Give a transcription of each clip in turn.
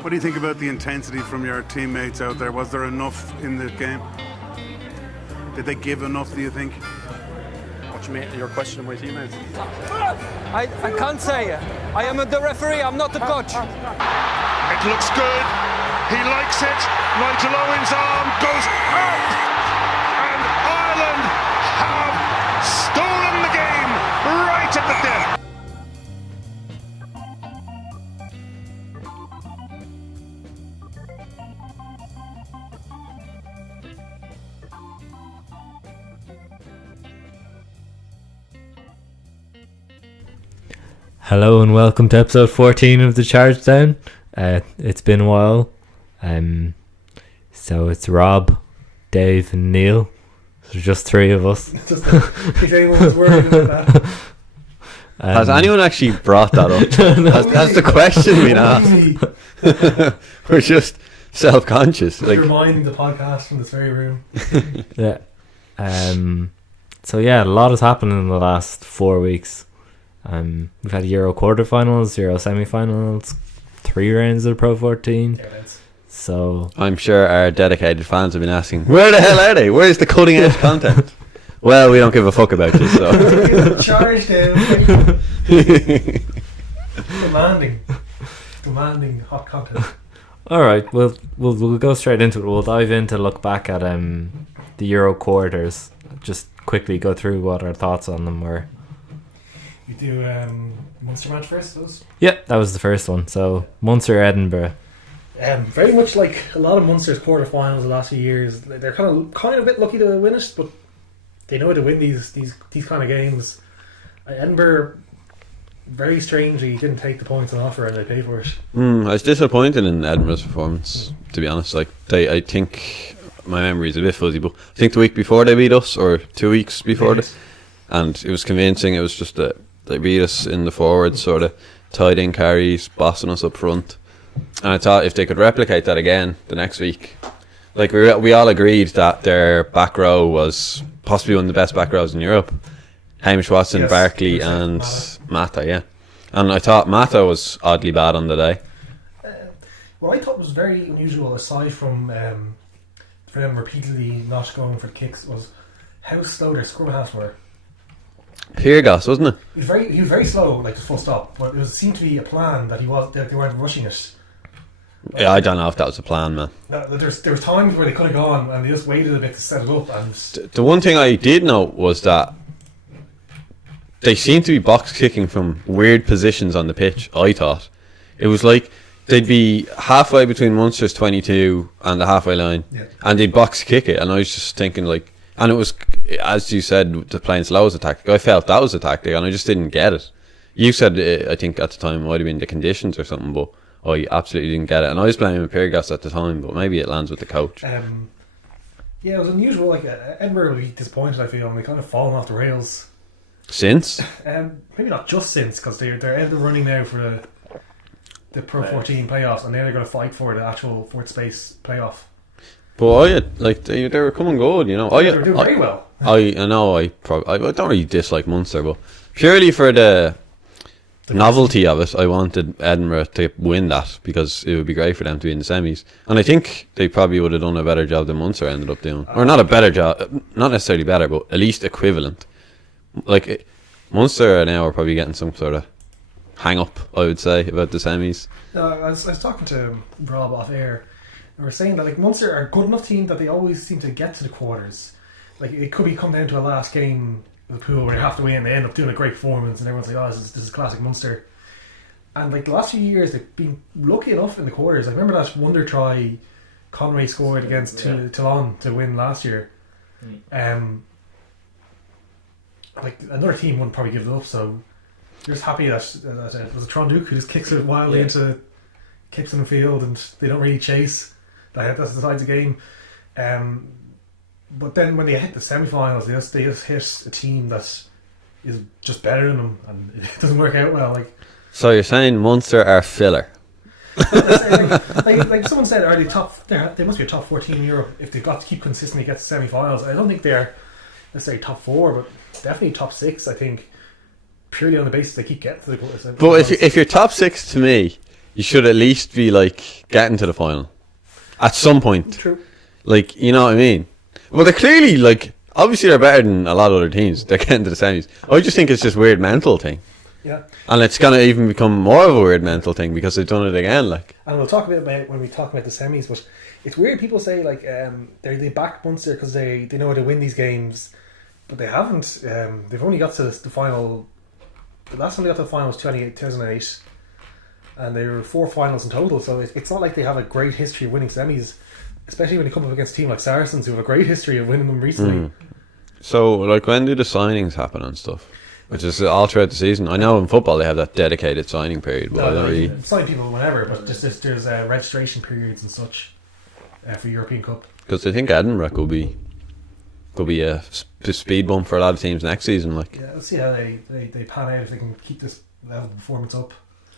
What do you think about the intensity from your teammates out there? Was there enough in the game? Did they give enough, do you think? What you mean, your question of my teammates? I can't say. I am the referee, I'm not the coach. It looks good. He likes it. Nigel Owen's arm goes up. And Ireland have stolen the game right at the death. Hello and welcome to episode 14 of the Charge Down. It's been a while. So it's Rob, Dave and Neil. So just three of us. If anyone was worried about that. Has anyone actually brought that up? That's the question being asked. We're just self-conscious. Like, reminding the podcast from this very room. Yeah. So yeah, a lot has happened in the last 4 weeks. We've had Euro quarterfinals, Euro semi-finals, 3 rounds of the Pro 14. So I'm sure our dedicated fans have been asking, where the hell are they? Where's the cutting edge content? Well, we don't give a fuck about this. So Charge down. demanding hot content. all right, we'll go straight into it. We'll dive in to look back at the Euro quarters. Just quickly go through what our thoughts on them were. You do Munster match first, those? Yeah, that was the first one. So Munster Edinburgh. Very much like a lot of Munster's quarterfinals the last few years. They're kind of a bit lucky to win it, but they know how to win these kind of games. Edinburgh, very strangely, didn't take the points on offer and they paid for it. I was disappointed in Edinburgh's performance, to be honest. Like I think my memory is a bit fuzzy, but I think the week before they beat us, or 2 weeks before this, and it was convincing. It was just that they beat us in the forwards, sort of tied in carries, bossing us up front. And I thought if they could replicate that again the next week, like we all agreed that their back row was possibly one of the best back rows in Europe. Hamish Watson, yes, Barkley and Mata, yeah. And I thought Mata was oddly bad on the day. What I thought was very unusual, aside from for them repeatedly not going for kicks, was how slow their scrum halves were. Piergas, wasn't it? He was very slow, like the full stop. But it seemed to be a plan that they weren't rushing it. Yeah, I don't know if that was a plan, man. There was times where they could have gone and they just waited a bit to set it up. And the one thing I did note was that they seemed to be box kicking from weird positions on the pitch. I thought it was like they'd be halfway between Munster's 22 and the halfway line, and they'd box kick it. And I was just thinking, like, and it was, as you said, the playing slow was a tactic. I felt that was a tactic, and I just didn't get it. You said I think at the time it might have been the conditions or something, but I absolutely didn't get it. And I was blaming Piergas at the time, but maybe it lands with the coach. Yeah, it was unusual. Like Edinburgh would be disappointed, I feel, and they kind of fallen off the rails. Since? Maybe not just since, because they're out of the running now for the Pro 14 playoffs, and now they're going to fight for the actual fourth space playoff. But they were coming good, you know. They were doing very well. I know. I don't really dislike Munster, but purely for the novelty of it, I wanted Edinburgh to win that because it would be great for them to be in the semis. And I think they probably would have done a better job than Munster ended up doing, or not a better job, not necessarily better, but at least equivalent. Like Munster now are probably getting some sort of hang up, I would say, about the semis. I was talking to Rob off air. And we're saying that like Munster are a good enough team that they always seem to get to the quarters. Like it could come down to a last game of the pool where they have to win and they end up doing a great performance and everyone's like, oh, this is classic Munster. And like the last few years they've been lucky enough in the quarters. I remember that wonder try Conway scored against Toulon to win last year. Like another team wouldn't probably give it up, so they're just happy that it was a Tronduke who just kicks it wildly into kicks in the field and they don't really chase. That decides the game. But then when they hit the semi-finals, they just hit a team that is just better than them, and it doesn't work out well. Like, so you're saying Munster are filler? like someone said, are they top? They must be a top 14 in Europe if they've got to keep consistently get to semi-finals. I don't think they're, let's say, top 4, but definitely top 6. I think purely on the basis they keep getting to the quarters. But if you're top 6 to me, you should at least be like getting to the final at some point. True. Like, you know what I mean? Well, they're clearly like, obviously they're better than a lot of other teams. They're getting to the semis. I just think it's just weird mental thing. Yeah. And it's gonna even become more of a weird mental thing because they've done it again. Like, And we'll talk a bit about when we talk about the semis, but it's weird. People say like they back Munster because they know how to win these games, but they haven't. They've only got to the final. The last time they got to the final was 2008, and there were 4 finals in total. So it's not like they have a great history of winning semis, especially when you come up against a team like Saracens who have a great history of winning them recently. so like when do the signings happen and stuff? Which is all throughout the season. I know in football they have that dedicated signing period, but I don't really. Sign people whenever, but just there's registration periods and such for European Cup. Because I think Edinburgh could be a speed bump for a lot of teams next season. Like, Yeah, let's see how they pan out if they can keep this level of performance up.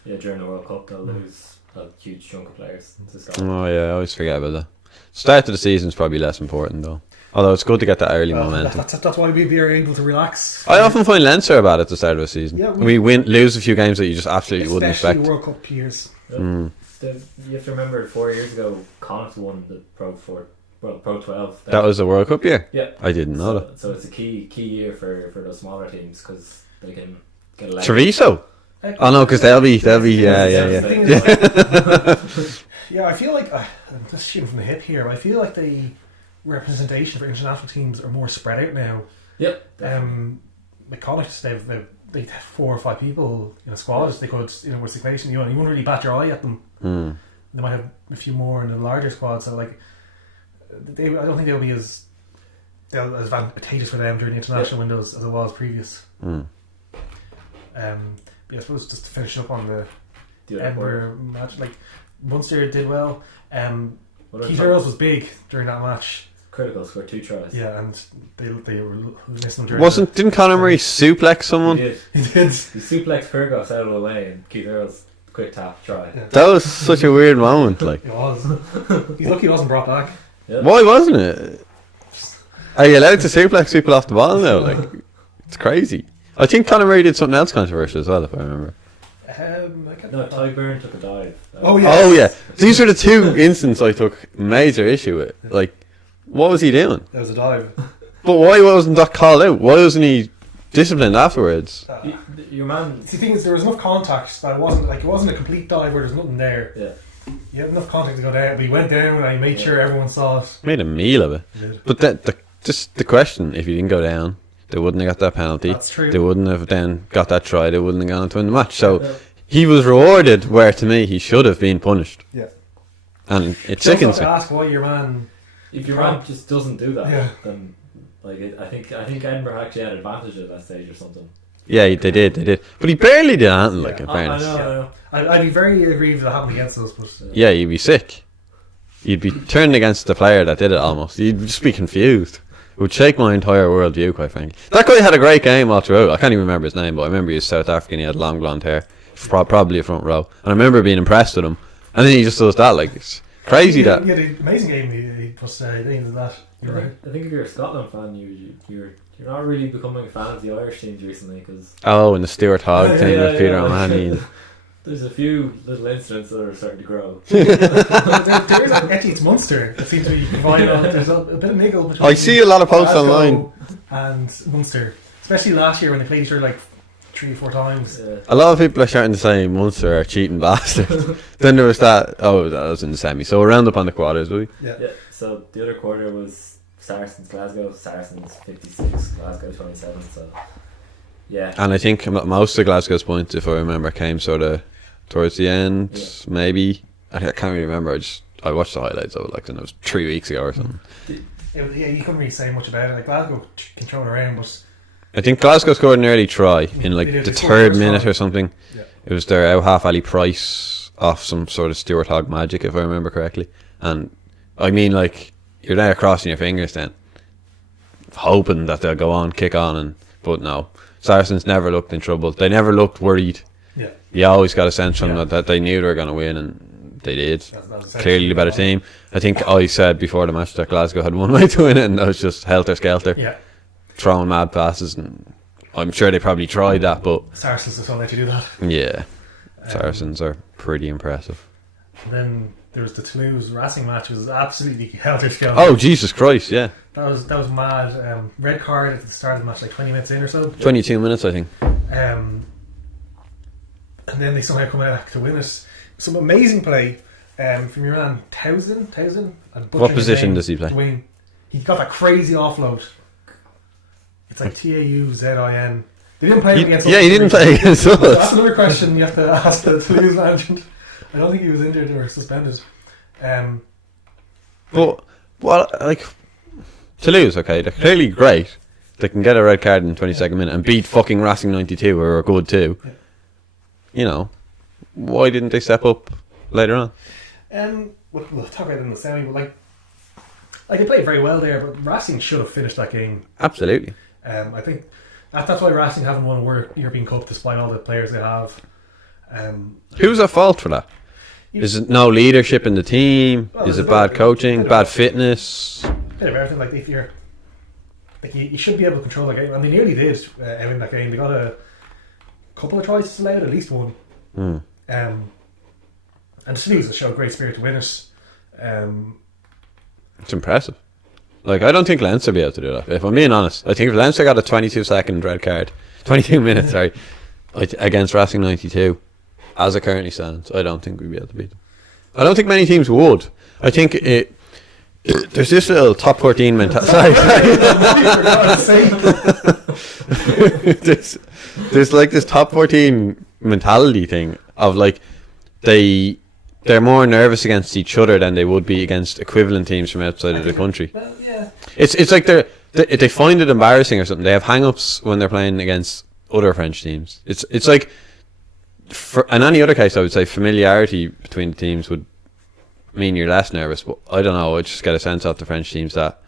Yeah, during the World Cup they'll lose a huge chunk of players to start. oh yeah, I always forget about that. Start of the season is probably less important though. Although it's good to get that early momentum. That's why we are able to relax. I often find Leinster are bad at the start of a season. Yeah, we lose a few games that you just absolutely wouldn't especially expect. World Cup years. You have to remember 4 years ago Connacht won the Pro 12. That was the World Cup year? Yeah. I didn't know that. So it's a key year for those smaller teams because they can get a leg. Treviso? Oh no, because they'll be yeah. Yeah, I feel like I'm just shooting from the hip here, but I feel like the representation for international teams are more spread out now. Yep. Like Connacht, they had 4 or 5 people in a squad. They could, with Six Nations, you wouldn't really bat your eye at them. They might have a few more in the larger squad, so like, I don't think they'll be as advantageous for them during the international windows as it was previous. But I suppose just to finish up on the Edinburgh match, like Munster did well. Keith Earls was big during that match. Critical, scored 2 tries. Yeah, and they were missing him during. Didn't Conor Murray suplex someone? He did. He did. He suplexed Pyrgos out of the way and Keith Earls quick tap try. Yeah. That was such a weird moment. Like, It was. He's lucky he wasn't brought back. Yeah. why wasn't it? Are you allowed to suplex people off the ball now? Like, it's crazy. I think Conor Murray did something else controversial as well, if I remember. No, Ty Byrne took a dive. Oh yeah. Oh yeah, these were the 2 incidents I took major issue with. Like, what was he doing? That was a dive. But why wasn't that called out? Why wasn't he disciplined afterwards? Your man. See, the thing is, there was enough contact that it wasn't a complete dive where there's nothing there. Yeah. He had enough contact to go down, but he went down and he made sure everyone saw it. Made a meal of it. He did. But just the question: if he didn't go down, they wouldn't have got that penalty. That's true. They wouldn't have then got that try. They wouldn't have gone on to win the match. So he was rewarded, where to me he should have been punished. Yeah. And it You also sickens have me. to ask why your man. If your man just doesn't do that, Yeah. then I think Edinburgh actually had advantage at that stage or something. Yeah, they did. But he barely did anything. Like, in I fairness. know. I'd be very aggrieved if that happened against us, but Yeah, you'd be sick. You'd be turning against the player that did it almost. You'd just be confused. It would shake my entire worldview, quite frankly. That guy had a great game all throughout. I can't even remember his name, but I remember he was South African. He had long blonde hair, probably a front row. And I remember being impressed with him. And then he just does that. Like, it's crazy that. He had an amazing game. He put into that. You're right. I think if you're a Scotland fan, you're not really becoming a fan of the Irish teams recently because Oh, and the Stuart Hogg thing with Peter O'Mahony. there's a few little incidents that are starting to grow. There is an Etihad Munster that seems to be provided. There's a bit of niggle between. I see a lot of posts Glasgow online. and Munster, especially last year when they played each other like 3 or 4 times. A lot of people are starting to say Munster are cheating bastards. Then there was that was in the semi. So we're round up on the quarters, will we? Yeah. So the other quarter was Saracens 56, Glasgow 27. So yeah. And I think most of Glasgow's points, if I remember, came sort of towards the end. Maybe I can't really remember. I watched the highlights of it, like, and it was 3 weeks ago or something. Yeah, you couldn't really say much about it. Like Glasgow control around, but I think Glasgow scored an early try in like They did. the They scored 3rd first minute try. or something. Yeah. It was their out half Ali Price off some sort of Stuart Hogg magic, if I remember correctly. And I mean, like, you're there crossing your fingers then, hoping that they'll go on, kick on, but no. Saracens never looked in trouble. They never looked worried. yeah, You always got a sense from Yeah. that they knew they were going to win, and they did. that's Clearly the better team. I think I said before the match that Glasgow had one way to win it, and that was just helter-skelter, Yeah, throwing mad passes, and I'm sure they probably tried that, but Saracens just won't let you do that. yeah, Saracens are pretty impressive. And then there was the Toulouse Racing match, which was absolutely helter-skelter. Oh, Jesus Christ, yeah. That was mad. Red card at the start of the match, like 20 minutes in or so. 22 minutes, I think. And then they somehow come back to win it. Some amazing play from your man Townsend. What position does he play? Dwayne. He got that crazy offload. It's like Tauzin. They didn't play against us. Yeah, he didn't play against us. That's another question you have to ask the Toulouse manager. I don't think he was injured or suspended. But, well, like, Toulouse, okay, they're clearly great. They can get a red card in the 22nd minute and beat fucking Racing 92, who are good too. Yeah. You know, why didn't they step up later on? We'll talk about it in the semi, but like they played very well there, but Racing should have finished that game. Absolutely. I think that's why Racing haven't won a European Cup despite all the players they have. Who's at fault for that? Is it no leadership in the team? Well, Is it bad coaching? Bad fitness? Bit of everything. Like if you're, like you should be able to control the game, and they nearly did in that game. They got a couple of tries allowed, at least one. And Toulouse showed great spirit to win it. It's impressive. Like, I don't think Leinster will be able to do that. If I'm being honest, I think if Leinster got a 22-second red card, 22 minutes, sorry, against Racing 92, as it currently stands, I don't think we'd be able to beat them. I don't think many teams would. I think there's this little top 14 mentality. There's like this top 14 mentality thing of like they're more nervous against each other than they would be against equivalent teams from outside of the country. Well, yeah. It's like they find it embarrassing or something. They have hang-ups when they're playing against other French teams. It's like, in any other case, I would say familiarity between the teams would mean you're less nervous. But I don't know. I just get a sense of the French teams that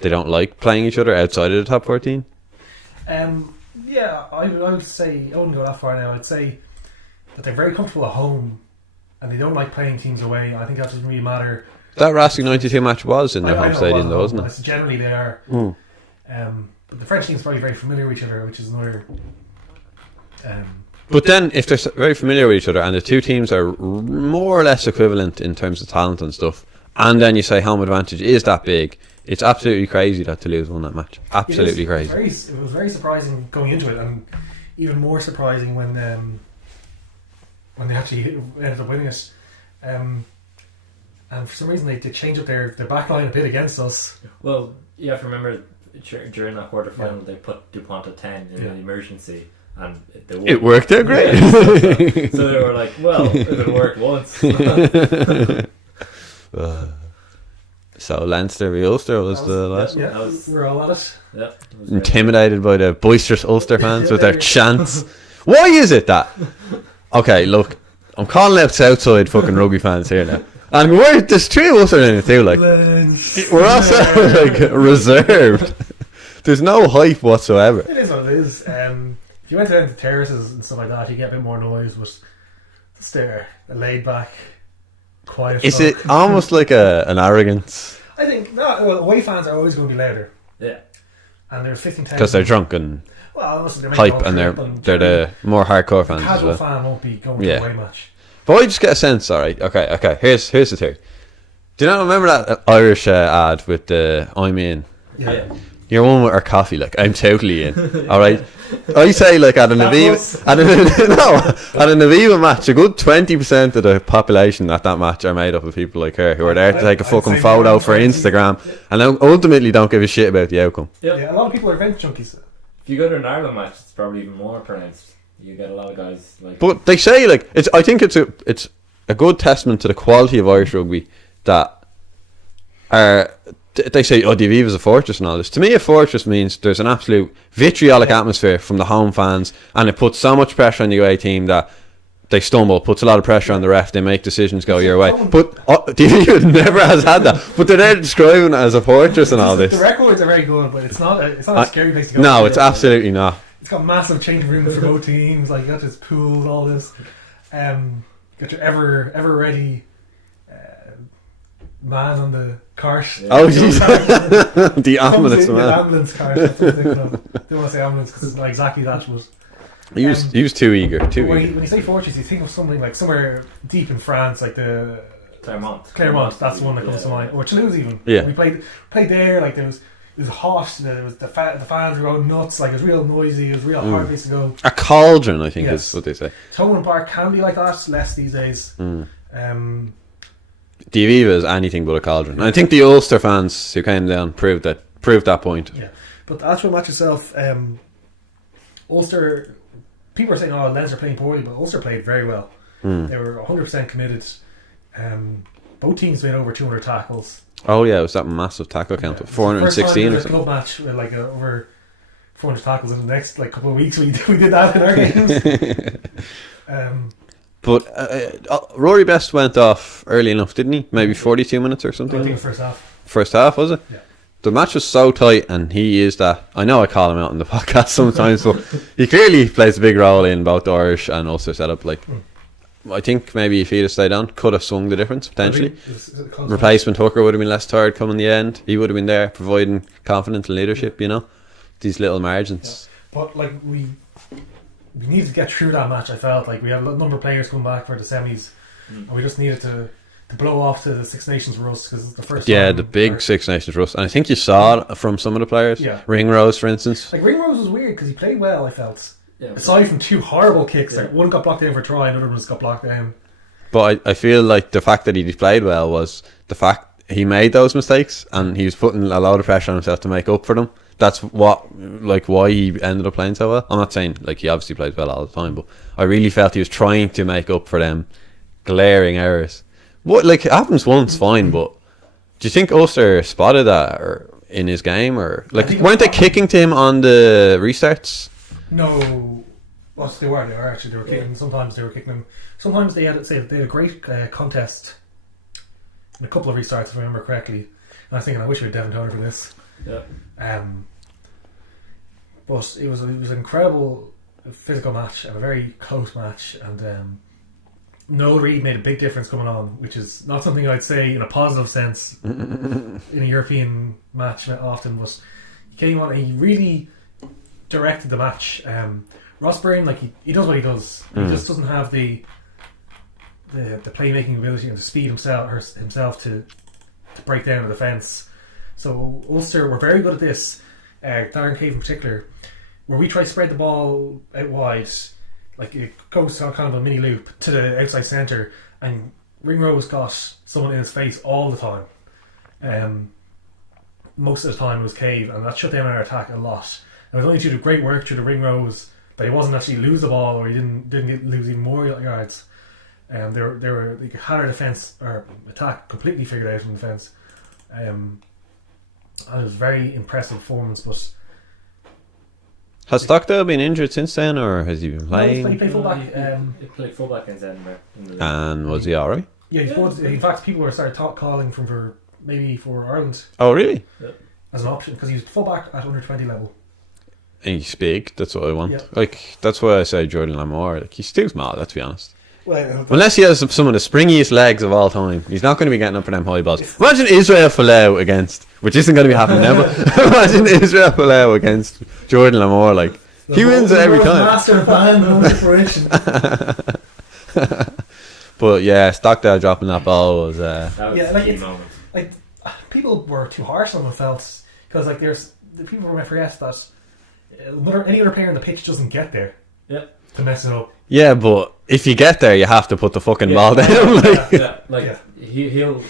they don't like playing each other outside of the top 14. Yeah, I would say I wouldn't go that far now. I'd say that they're very comfortable at home and they don't like playing teams away. I think that doesn't really matter. That Racing 92 match was in their home stadium, though, wasn't it? Generally, they are. But the French team's probably very familiar with each other, which is another. But then, if they're very familiar with each other and the two teams are more or less equivalent in terms of talent and stuff, and then you say home advantage is that big, it's absolutely crazy that Toulouse won that match. Absolutely crazy. It was very surprising going into it, and even more surprising when they actually ended up winning it. And for some reason they changed up their back line a bit against us. Well, you have to remember during that quarter final they put DuPont at 10 in an emergency, and it worked out great. So they were like, well, if it worked once. So Leinster v Ulster was the last one. Yeah, we're all at it. Yeah, intimidated by the boisterous Ulster fans with their chants. Why is it that? Okay, look, I'm calling out Southside fucking rugby fans here now. And there's three of us in it too, like we're also like reserved. There's no hype whatsoever. It is what it is. If you went down to terraces and stuff like that, you get a bit more noise, but just a laid back, quiet. Is it almost like an arrogance? I think no. Well, away fans are always going to be louder. Yeah, and they're 15,000 because they're drunk and hype, and they're the more hardcore fans. Casual as well. fan won't be going to away match. But I just get a sense. All right, okay. Here's the theory. Do you not remember that Irish ad with the "I'm in"? Yeah. You're one with our coffee. Like, I'm totally in. All right. I say like at an Aviva match, a good 20% of the population at that match are made up of people like her who are there to take a fucking photo for Instagram and ultimately don't give a shit about the outcome. Yeah, a lot of people are event junkies. If you go to an Ireland match, it's probably even more pronounced. You get a lot of guys like. But they say like I think it's a good testament to the quality of Irish rugby that they say, oh, the Aviva's a fortress and all this. To me, a fortress means there's an absolute vitriolic atmosphere from the home fans, and it puts so much pressure on the away team that they stumble, puts a lot of pressure on the ref, they make decisions go your way. But the Aviva never has had that. But they're there describing it as a fortress and all this. The records are very good, but it's not a scary place to go. No, it's absolutely not. It's got massive changing rooms for both teams. Like, you got this pools, all this. Got your ever ready man on the cart. Yeah. Oh, jeez. The ambulance man. The ambulance cart. That's what I'm thinking of. I don't want to say ambulance because it's not exactly that, but He was too eager. When you say fortress, you think of something like somewhere deep in France, like the Claremont. That's the one that comes to mind, or Toulouse even. Yeah. We played there. Like it was hot. There was the fans were going nuts. Like it was real noisy. It was real hard place to go. A cauldron, I think, is what they say. Thomond Park can be like that. Less these days. The Aviva is anything but a cauldron. And I think the Ulster fans who came down proved that point. Yeah, but the actual match itself, Ulster. People are saying, "Oh, Leinster playing poorly," but Ulster played very well. They were 100% committed. Both teams made over 200 tackles. Oh yeah, it was that massive tackle count of 416 or something. Club match with like over 400 tackles in the next like couple of weeks. We did that in our games. But Rory Best went off early enough, didn't he? Maybe 42 minutes or something. I think the first half. First half, was it? Yeah. The match was so tight, and he is that. I know I call him out in the podcast sometimes, but he clearly plays a big role in both the Irish and Ulster setup. Like, I think maybe if he'd have stayed on, could have swung the difference potentially. Replacement hooker would have been less tired coming the end. He would have been there providing confidence and leadership. You know, these little margins. Yeah. But like we needed to get through that match. I felt like we had a number of players coming back for the semis, and we just needed to blow off to the Six Nations rust because it's the first. Yeah, time the big Six Nations rust, and I think you saw it from some of the players. Yeah, Ringrose, for instance. Like Ringrose was weird because he played well. I felt. Yeah, aside from two horrible kicks, like one got blocked down for a try, and the other one just got blocked down. But I feel like the fact that he played well was the fact he made those mistakes, and he was putting a lot of pressure on himself to make up for them. That's why he ended up playing so well. I'm not saying like he obviously plays well all the time, but I really felt he was trying to make up for them glaring errors. What like it happens once, fine, but do you think Ulster spotted that or in his game, or like weren't they kicking to him on the restarts? No, well, they were actually. They were kicking. Sometimes they were kicking them. Sometimes they had a great contest in a couple of restarts, if I remember correctly. And I was thinking, I wish we had Devon Toner for this. Yeah. But it was an incredible physical match and a very close match, and Noel Reid made a big difference coming on, which is not something I'd say in a positive sense in a European match often. But he came on and he really directed the match. Ross Byrne, like he does what he does. He just doesn't have the playmaking ability and the speed himself to break down a defence. So Ulster were very good at this. Darren Cave in particular, where we try to spread the ball out wide, like it goes to kind of a mini loop to the outside centre, and Ringrose got someone in his face all the time. Most of the time it was Cave, and that shut down our attack a lot. And it was only due to great work through the Ringrose that he wasn't actually lose the ball, or he didn't lose even more yards. They had our defence or attack completely figured out in defence. And it was a very impressive performance. But has Stockdale been injured since then, or has he been playing? No, he played fullback. He played fullback in Edinburgh. And was he alright? Yeah, in fact, people were started calling for Ireland. Oh, really? As an option, because he was fullback at under 20 level. And he's big. That's what I want. Yeah. Like that's why I say Jordan Lamore. Like he's too small. Let's be honest. Well, unless he has some of the springiest legs of all time, he's not going to be getting up for them high balls. Imagine Israel Folau against, which isn't going to be happening now, but imagine Israel Folau against Jordan Lamore. Like he wins it every time. Master plan, no inspiration. But yeah, Stockdale dropping that ball was. That was a key moment. Like people were too harsh on him, felt, because like there's the people might forget that any other player on the pitch doesn't get there. Yeah. To mess it up. Yeah, but if you get there, you have to put the fucking ball down. He'll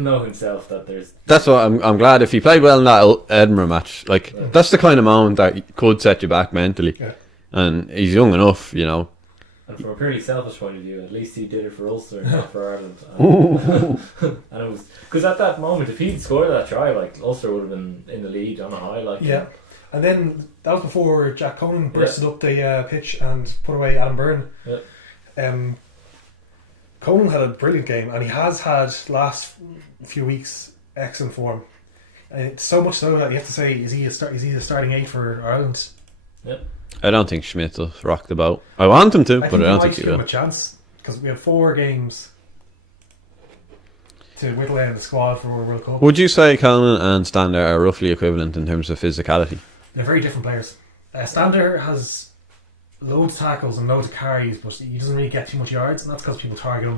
know himself that there's. That's what I'm glad if he played well in that Edinburgh match. Like that's the kind of moment that could set you back mentally. Yeah. And he's young enough, you know. And from a purely selfish point of view, at least he did it for Ulster, not for Ireland. And it was because at that moment, if he'd scored that try, like Ulster would have been in the lead on a high. Like yeah. And then that was before Jack Conan bursted up the pitch and put away Adam Byrne. Yeah. Conan had a brilliant game, and he has had last few weeks excellent form. And it's so much so that you have to say, is he the starting 8 for Ireland? Yep. I don't think Schmidt will rock the boat. I want him to, but I don't think he will. will. A chance because we have 4 games to whittle down the squad for World Cup. Would you say Conan and Stander are roughly equivalent in terms of physicality? They're very different players. Stander has loads of tackles and loads of carries, but he doesn't really get too much yards, and that's because people target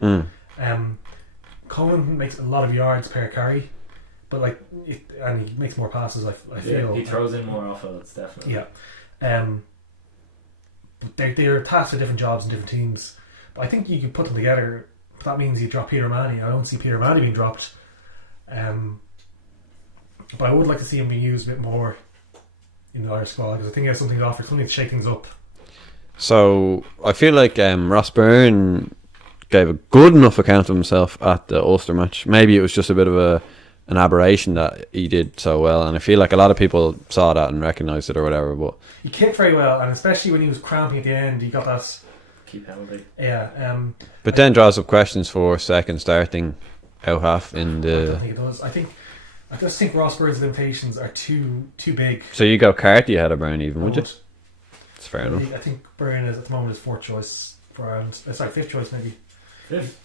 him. Coleman makes a lot of yards per carry, but and he makes more passes. I feel he throws in more offloads, definitely. Yeah. But they're tasked with different jobs in different teams. But I think you could put them together. But that means you drop Peter Manny. I don't see Peter Manny being dropped. But I would like to see him being used a bit more in the Irish squad, because I think he has something to offer, something to shake things up. So I feel like Ross Byrne gave a good enough account of himself at the Ulster match. Maybe it was just a bit of an aberration that he did so well, and I feel like a lot of people saw that and recognised it or whatever. But he kicked very well, and especially when he was cramping at the end, he got that key penalty. Yeah. But then draws up questions for second starting out half in I the. don't think it does. I just think Ross Byrne's limitations are too big. So you go Carty ahead of Byrne, even, would you? It's fair enough. I think Byrne is at the moment his fourth choice for Ireland. Sorry, fifth choice maybe. Fifth.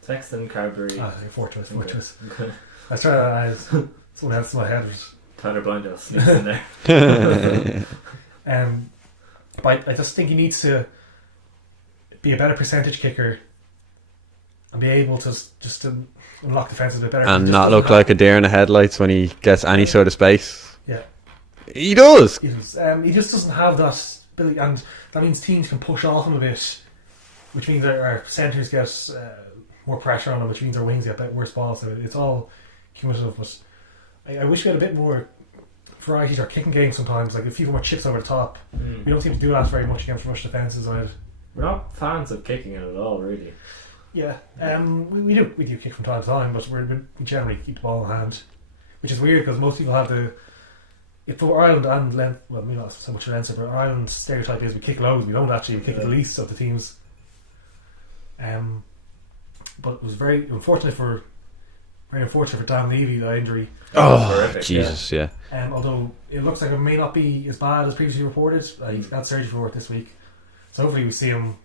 Sexton, Carberry. Fourth choice. I was trying to someone else in my head. Tyler Blind just sneaks in there. But I just think he needs to be a better percentage kicker and be able to just to unlock defenses a bit better. And not look like a deer in the headlights when he gets any sort of space. Yeah. He does. He just doesn't have that ability, and that means teams can push off him a bit, which means our centres get more pressure on him, which means our wings get worse balls. So it's all cumulative. But I wish we had a bit more variety to our kicking game sometimes, like a few more chips over the top. We don't seem to do that very much against rush defences. We're not fans of kicking it at all, really. Yeah, we do kick from time to time, but we generally keep the ball in hand, which is weird because most people have for Ireland and Leinster, well, maybe not so much for Leinster, but Ireland's stereotype is we kick loads. We don't actually. We kick the least of the teams. But it was very unfortunate for Dan Levy, that injury. Horrific, Jesus, yeah. Although it looks like it may not be as bad as previously reported. He's had surgery for it this week, so hopefully we see him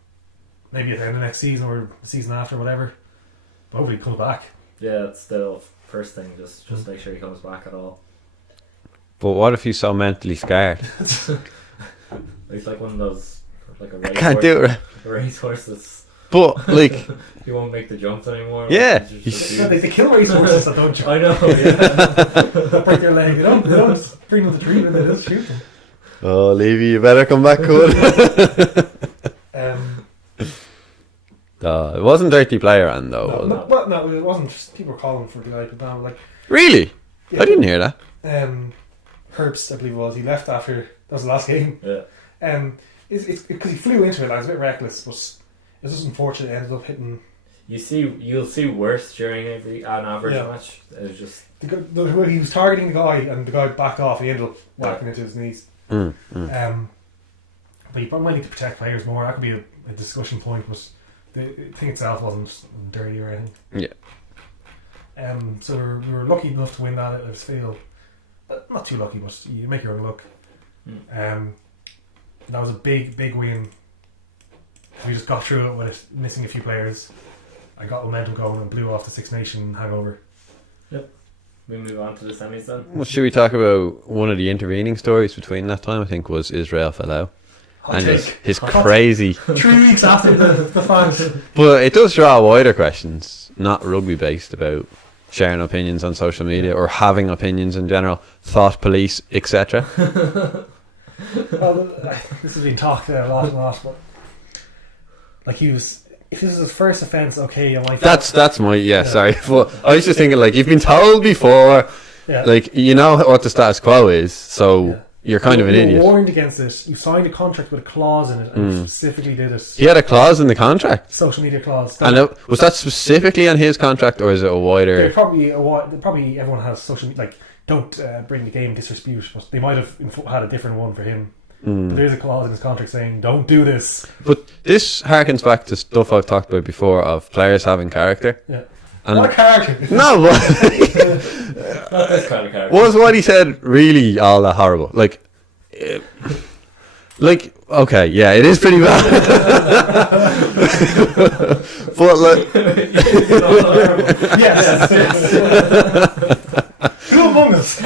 maybe at the end of next season or the season after, whatever. But hopefully he comes back. Yeah, it's still first thing. Just make sure he comes back at all. But what if he's so mentally scarred? He's like one of those, like a race can't horse, do it. like a race horse that's. But like, he won't make the jumps anymore. Yeah, they kill race horses that don't jump. I know. Yeah. They break their leg. They don't bring them to the tree, but they just shoot them. Oh, Levy, you better come back good. It wasn't dirty player, and though. No, it wasn't. Just people were calling for the guy, but now like. Really? Yeah, I didn't hear that. Herbst, I believe it was. He left after that was the last game. Yeah. It's because he flew into it. Like, it was a bit reckless, but it was just unfortunate. It ended up hitting. You'll see worse during an average match. It's just he was targeting the guy, and the guy backed off. He ended up whacking into his knees. But you probably might need to protect players more. That could be a discussion point, but the thing itself wasn't dirty or anything. Yeah. So we were lucky enough to win that at Lisfield. Not too lucky, but you make your own luck. That was a big win. We just got through it with missing a few players. I got momentum going and blew off the Six Nation hangover. Yep. We move on to the semis then. Well, should we talk about one of the intervening stories between that time? I think was Israel Folau. And his crazy 3 weeks after the fans. But it does draw wider questions, not rugby based, about sharing opinions on social media or having opinions in general, thought police, etc. Well, this has been talked a lot, but like if this is his first offence, okay, I like that. That's my sorry. But I was just thinking, like, you've been told before, like, you know what the status quo is, so you're kind of an idiot. You warned against it. You signed a contract with a clause in it, and you specifically did it. He had a clause in the contract. Social media clause. And was that specifically on his contract, or is it a wider? Probably everyone has social media, like, don't bring the game disrepute, but they might have had a different one for him. But there's a clause in his contract saying don't do this. But this harkens back to stuff I've talked about before of players having character. Yeah. And what character? No, but Not this kind of character. was what he said really all that horrible? Like, okay, yeah, it is pretty bad. But like, yes. Who among us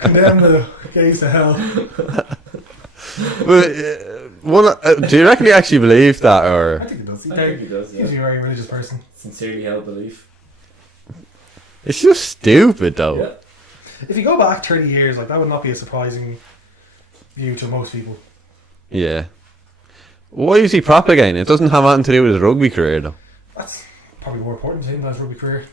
condemn the gays to hell? Do you reckon he actually believed that, I or think it does. I think he does, He's yeah. a very religious person. Sincerely held belief. it's just stupid though? Yeah. If you go back 30 years, like that would not be a surprising view to most people. Yeah. Why is he propagating? It doesn't have anything to do with his rugby career though. That's probably more important to him than his rugby career.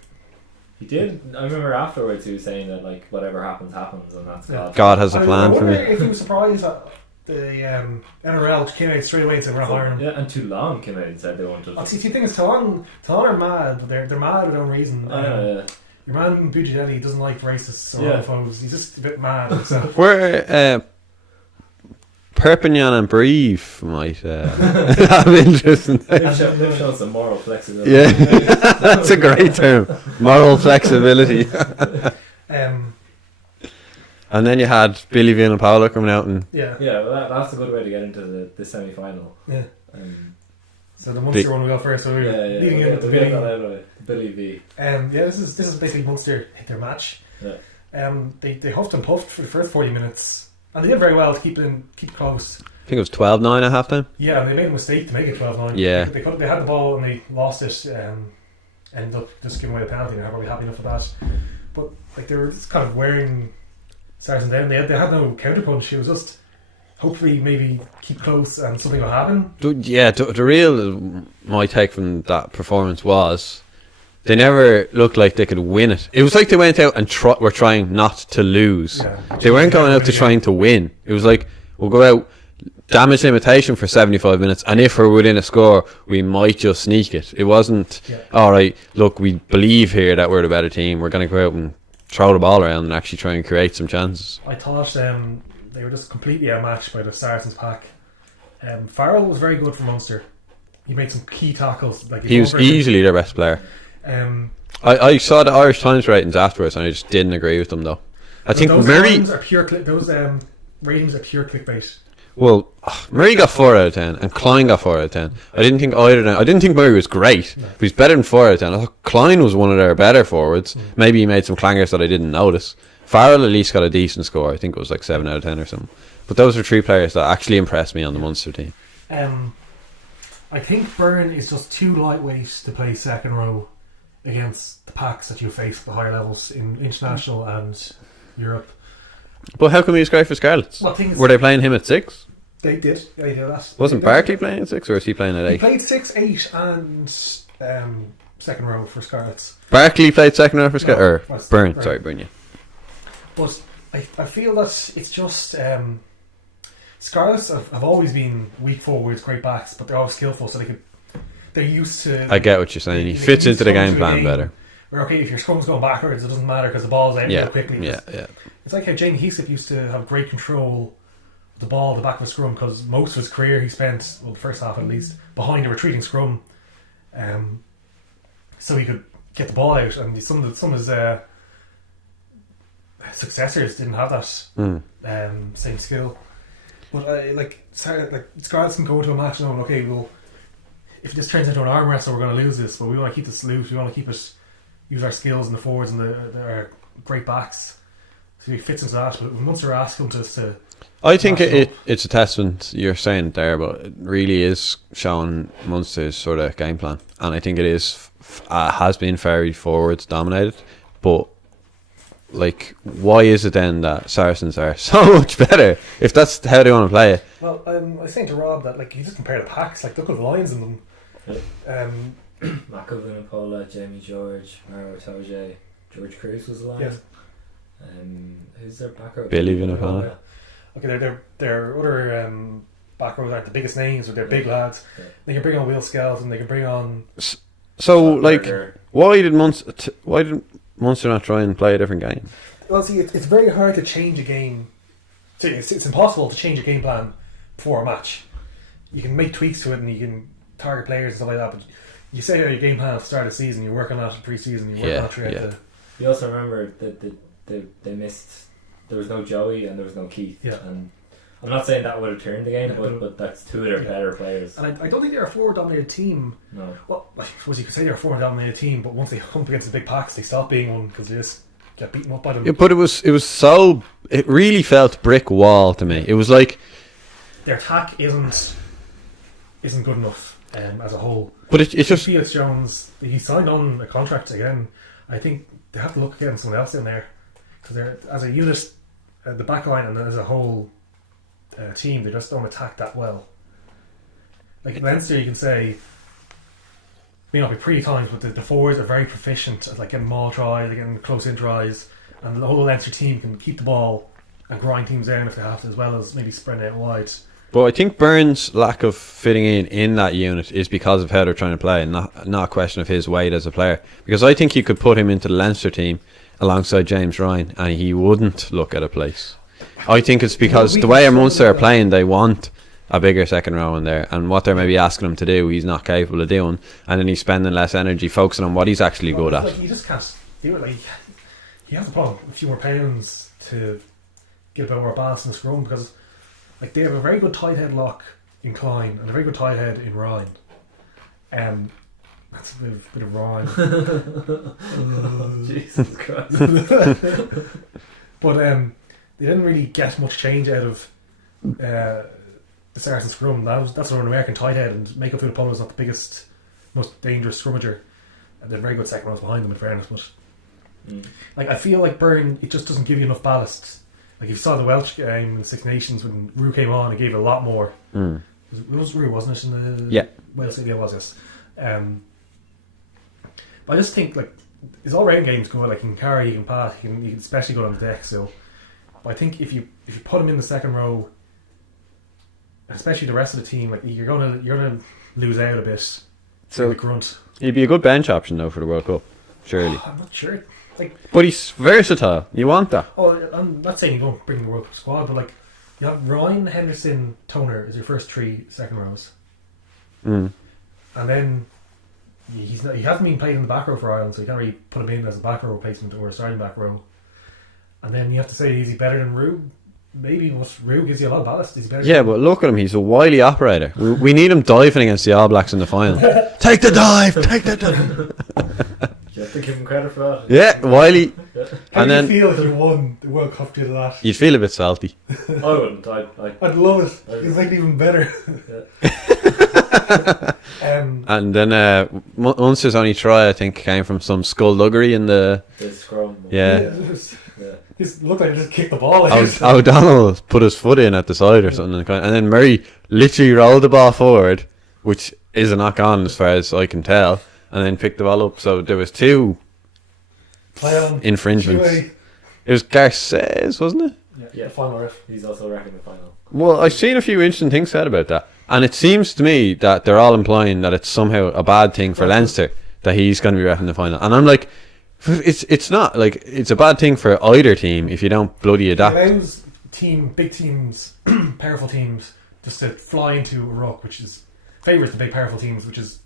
He did. I remember afterwards he was saying that like whatever happens, happens, and that's God. God has a I plan for wonder me. if he was surprised that the NRL came out straight away and said we're not hiring him. Yeah, and too long came out and said they wanted. See, the thing is, Toulon are mad, but they're mad with no reason. Yeah. Your man Bucciarelli doesn't like racists or Yeah. homophobes. He's just a bit mad himself. Where Perpignan and Brive might have interest in that. They've shown some moral flexibility. Yeah, that's a great term. Moral flexibility. Um, And then you had Billy Villapaulo coming out and yeah. Yeah, well, that's a good way to get into the semi-final. Yeah. Um, So the Munster Big- one we got first. So we're yeah, leading we'll into get Billy. that out of the way. Billy V. Yeah, this is basically Munster hit their match. Yeah. They huffed and puffed for the first 40 minutes, and they did very well to keep close. I think it was 12-9 at halftime. Yeah, and they made a mistake to make it 12-9. Yeah. They had the ball and they lost it. Ended up just giving away the penalty. They're probably happy enough with that. But like they were just kind of wearing Saracens down. They had no counterpunch. It was just hopefully maybe keep close and something will happen. The real my take from that performance was they never looked like they could win it. It was like they went out and were trying not to lose. Yeah. They weren't going out to trying to win. It was like, we'll go out, damage limitation for 75 minutes, and if we're within a score, we might just sneak it. It wasn't, alright, look, we believe here that we're the better team, we're going to go out and throw the ball around and actually try and create some chances. I thought they were just completely outmatched by the Saracens pack. Farrell was very good for Munster. He made some key tackles. Like He was easily their best player. I saw the Irish Times ratings afterwards and I just didn't agree with them though. I think those Murray... ratings are pure clickbait. Well, Murray got 4 out of 10 and Klein got 4 out of 10. I didn't think Murray was great, but he's better than 4 out of 10. I thought Klein was one of their better forwards. Maybe he made some clangers that I didn't notice. Farrell at least got a decent score. I think it was like 7 out of 10 or something. But those are 3 players that actually impressed me on the Munster team. I think Byrne is just too lightweight to play second row against the packs that you face at the higher levels in international and Europe. But how come he was great for Scarlets? Well, thing is, Were they playing him at 6? They did. They did that. Wasn't Barkley playing at 6 or was he playing at He 8? played 6, 8 and second row for Scarlets. Barkley played second row for Scarlets? No, Or Byrne, Byrne. sorry, Byrne, yeah. But I feel that it's just Scarlets have always been weak forwards, great backs, but they're always skillful, so they're used to. I get what you're saying. He they fits used into the to game come to a plan better. Where okay, if your scrum's going backwards, it doesn't matter because the ball's out Yeah, real quickly. yeah. It's like how Jamie Heaslip used to have great control of the ball at the back of a scrum because most of his career he spent, well, the first half at least, behind a retreating scrum, so he could get the ball out. And some of his successors didn't have that same skill. But like Scarlets can go into a match knowing, okay, well, if this turns into an arm wrestle, we're going to lose this, but we want to keep this loose. We want to keep it, use our skills in the forwards and our great backs. So he fits into that. But when Munster asked him to I think it's a testament you're saying there, but it really is showing Munster's sort of game plan, and I think it is has been very forwards dominated. But like, why is it then that Saracens are so much better if that's how they want to play it? Well, I was saying to Rob that like you just compare the packs, like look at the lines in them. Mako Vunipola, Jamie George, Mario Toge, George Cruz was the line. Yes. Who's their back row? Billy Vunipola. Okay, their other back rows aren't the biggest names, but they're big lads. Yeah. They can bring on Will Skelton, they can bring on. So like, Burger. why did Munster not try and play a different game? Well, see, it's very hard to change a game. It's impossible to change a game plan before a match. You can make tweaks to it and you can target players and stuff like that, but you say your game plan at the start of the season, you work on that in pre-season, you work on that throughout the... You also remember that they missed. There was no Joey and there was no Keith. Yeah. And I'm not saying that would have turned the game, Yeah, but that's two of their better players. And I don't think they're a forward-dominated team. No. Well, I suppose you could say they're a forward-dominated team, but once they come up against the big packs, they stop being one because they just get beaten up by them. Yeah, but it was so. It really felt brick wall to me. It was like their attack isn't good enough as a whole. But it's just Felix Jones, he signed on a contract again. I think they have to look again at someone else in there because they're as a unit, the back line and as a whole team, they just don't attack that well. Like Leinster, you can say may not be pretty times, but the forwards are very proficient at like getting maul tries, getting close in tries, and the whole Leinster team can keep the ball and grind teams down if they have to, as well as maybe spread out wide. But I think Byrne's lack of fitting in that unit is because of how they're trying to play, and not a question of his weight as a player. Because I think you could put him into the Leinster team alongside James Ryan, and he wouldn't look at a place. I think it's because the way our Munster are playing, they want a bigger second row in there, and what they're maybe asking him to do, he's not capable of doing, and then he's spending less energy focusing on what he's actually good at. Like, you just can't do it. Like, you have to put on a few more pounds to get a bit more balance in the scrum, because like they have a very good tight head lock in Klein and a very good tight head in Ryan. That's a bit of Ryan. Jesus Christ. But they didn't really get much change out of the Saracen scrum. That's an American tight head, and make up for the opponent is not the biggest, most dangerous scrummager. And they're very good second rows behind them, in fairness. But like, I feel like Byrne, it just doesn't give you enough ballast. Like, you saw the Welsh game in Six Nations when Rue came on, it gave a lot more. It was Rue, wasn't it? In the Wales, yeah, it was, yes. But I just think, like, his all-round game's good. Like, he can carry, he can pass, he can especially go on the deck still. But I think if you put him in the second row, especially the rest of the team, like, you're gonna lose out a bit. So the grunt. He'd be a good bench option though for the World Cup, surely. I'm not sure. Like, but he's versatile. You want that? Oh, I'm not saying you don't bring the World Cup squad, but like, you have Ryan, Henderson, Toner as your first three second rows, and then he hasn't been played in the back row for Ireland, so you can't really put him in as a back row replacement or a starting back row. And then you have to say, is he better than Rue? Maybe, but Rue gives you a lot of ballast. Is he better? Yeah, but look at him. He's a wily operator. We need him diving against the All Blacks in the final. Take the dive. Take the dive. You have to give him credit for that. Yeah, wily. How do you feel if you won the World Cup due to that? You'd feel a bit salty. I wouldn't. I'd love it. It'd make it even better. And then Munster's only try, I think, came from some skullduggery in the scrum. Yeah. It looked like he just kicked the ball out. O'Donnell put his foot in at the side or something, and then Murray literally rolled the ball forward, which is a knock on as far as I can tell, and then picked the ball up. So there was two infringements. It was Garces, wasn't it? Yeah, final ref. He's also wrecking the final. Well, I've seen a few interesting things said about that, and it seems to me that they're all implying that it's somehow a bad thing for Leinster that he's going to be reffing the final, and I'm like, it's not like it's a bad thing for either team if you don't bloody adapt. It allows big teams, powerful teams, just to fly into a ruck, which is favours the big powerful teams, which is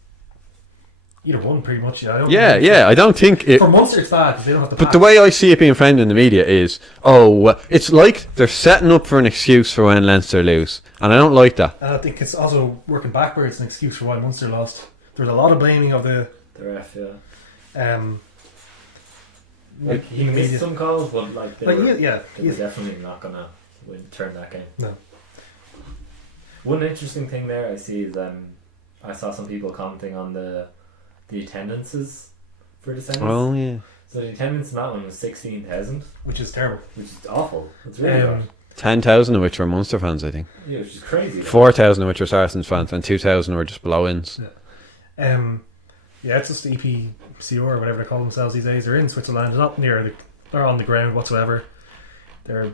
either one pretty much. I don't think it. For Munster, it's bad because they don't have to. But the way I see it being framed in the media is, it's like they're setting up for an excuse for when Leinster lose, and I don't like that. And I think it's also working backwards, an excuse for why Munster lost. There's a lot of blaming of the ref, yeah. Like he missed some calls, but they were definitely not gonna turn that game. No. One interesting thing there I see is I saw some people commenting on the attendances for the semis. Oh yeah. So the attendance in that one was 16,000, which is terrible. Which is awful. It's really bad. 10,000 of which were Munster fans, I think. Yeah, which is crazy. 4,000 of which were Saracens fans, and 2,000 were just blow-ins. Yeah, it's just the EPCR or whatever they call themselves these days. They're in Switzerland, they're not they're on the ground whatsoever. They're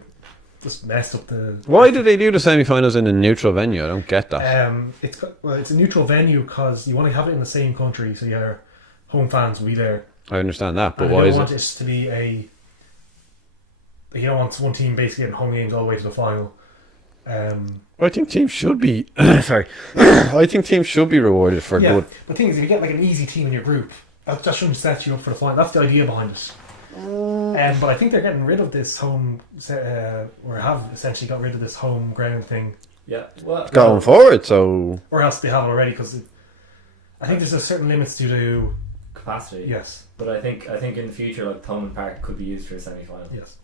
just messed up the. Why do they do the semi-finals in a neutral venue? I don't get that. It's a neutral venue because you want to have it in the same country, so your home fans will be there. I understand that, but and why is it? You don't want it to be you don't want one team basically getting home games all the way to the final. I think teams should be. Sorry, I think teams should be rewarded for good. The thing is, if you get like an easy team in your group, that shouldn't set you up for the final. That's the idea behind it. But I think they're getting rid of this home, or have essentially got rid of this home ground thing. Yeah, well, going forward, so or else they have already, because I think there's a certain limits to capacity. Yes, but I think in the future, like Thomond Park could be used for a semi-final. Yes,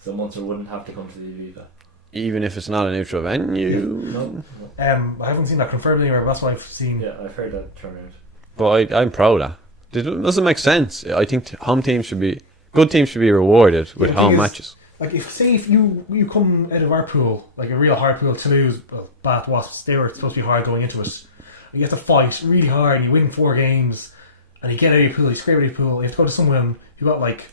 so Munster wouldn't have to come to the Aviva. even if it's not a neutral venue. No. I haven't seen that confirmed anywhere, but that's what I've seen. Yeah, I've heard that thrown out. But I'm pro of that. It doesn't make sense. I think good teams should be rewarded with Yeah, the home thing is, matches. Like, if you come out of our pool, like a real hard pool, Toulouse, Bath, Wasps, they were supposed to be hard going into it. You have to fight really hard, and you win 4 games, and you get out of your pool, you scrape out of your pool, you have to go to someone who got, like,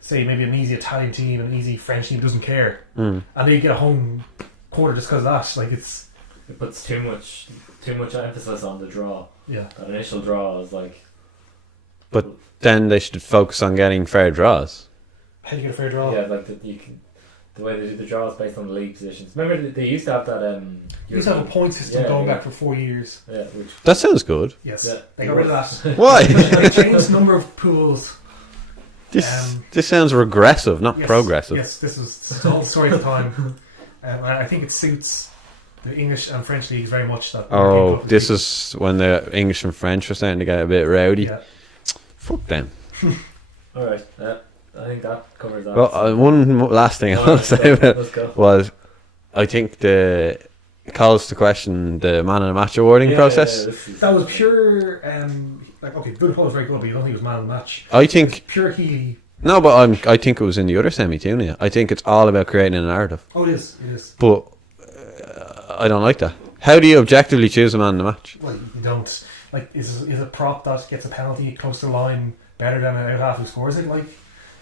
say, maybe an easy Italian team, an easy French team, doesn't care. And they get a home quarter just because of that. Like, it's... It puts too much emphasis on the draw. Yeah. That initial draw is like... But then they should focus on getting fair draws. How do you get a fair draw? Yeah, like the way they do the draw is based on the league positions. Remember they used to have that... You used to have a point system going back for 4 years. Yeah, which... That sounds good. Yes. Yeah. They got rid of that. Why? They changed the number of pools. This sounds regressive, not Yes, progressive. Yes, this is the whole story of the time. I think it suits the English and French leagues very much. That Oh, this is when the English and French were starting to get a bit rowdy. Yeah. Fuck them. Alright, I think that covers that. Well, one last thing I want to say about let's go. was I think the calls to question the man of the match awarding process. That was pure. Good Paul was very good, but you don't think it was man of the match. I think Pure Healy. no, but I think it was in the other semi too. Now I think it's all about creating a narrative, Oh, it is. It is. but I don't like that. How do you objectively choose a man in the match? Well, you don't like. Is a prop that gets a penalty close to the line better than an out half who scores it? Like,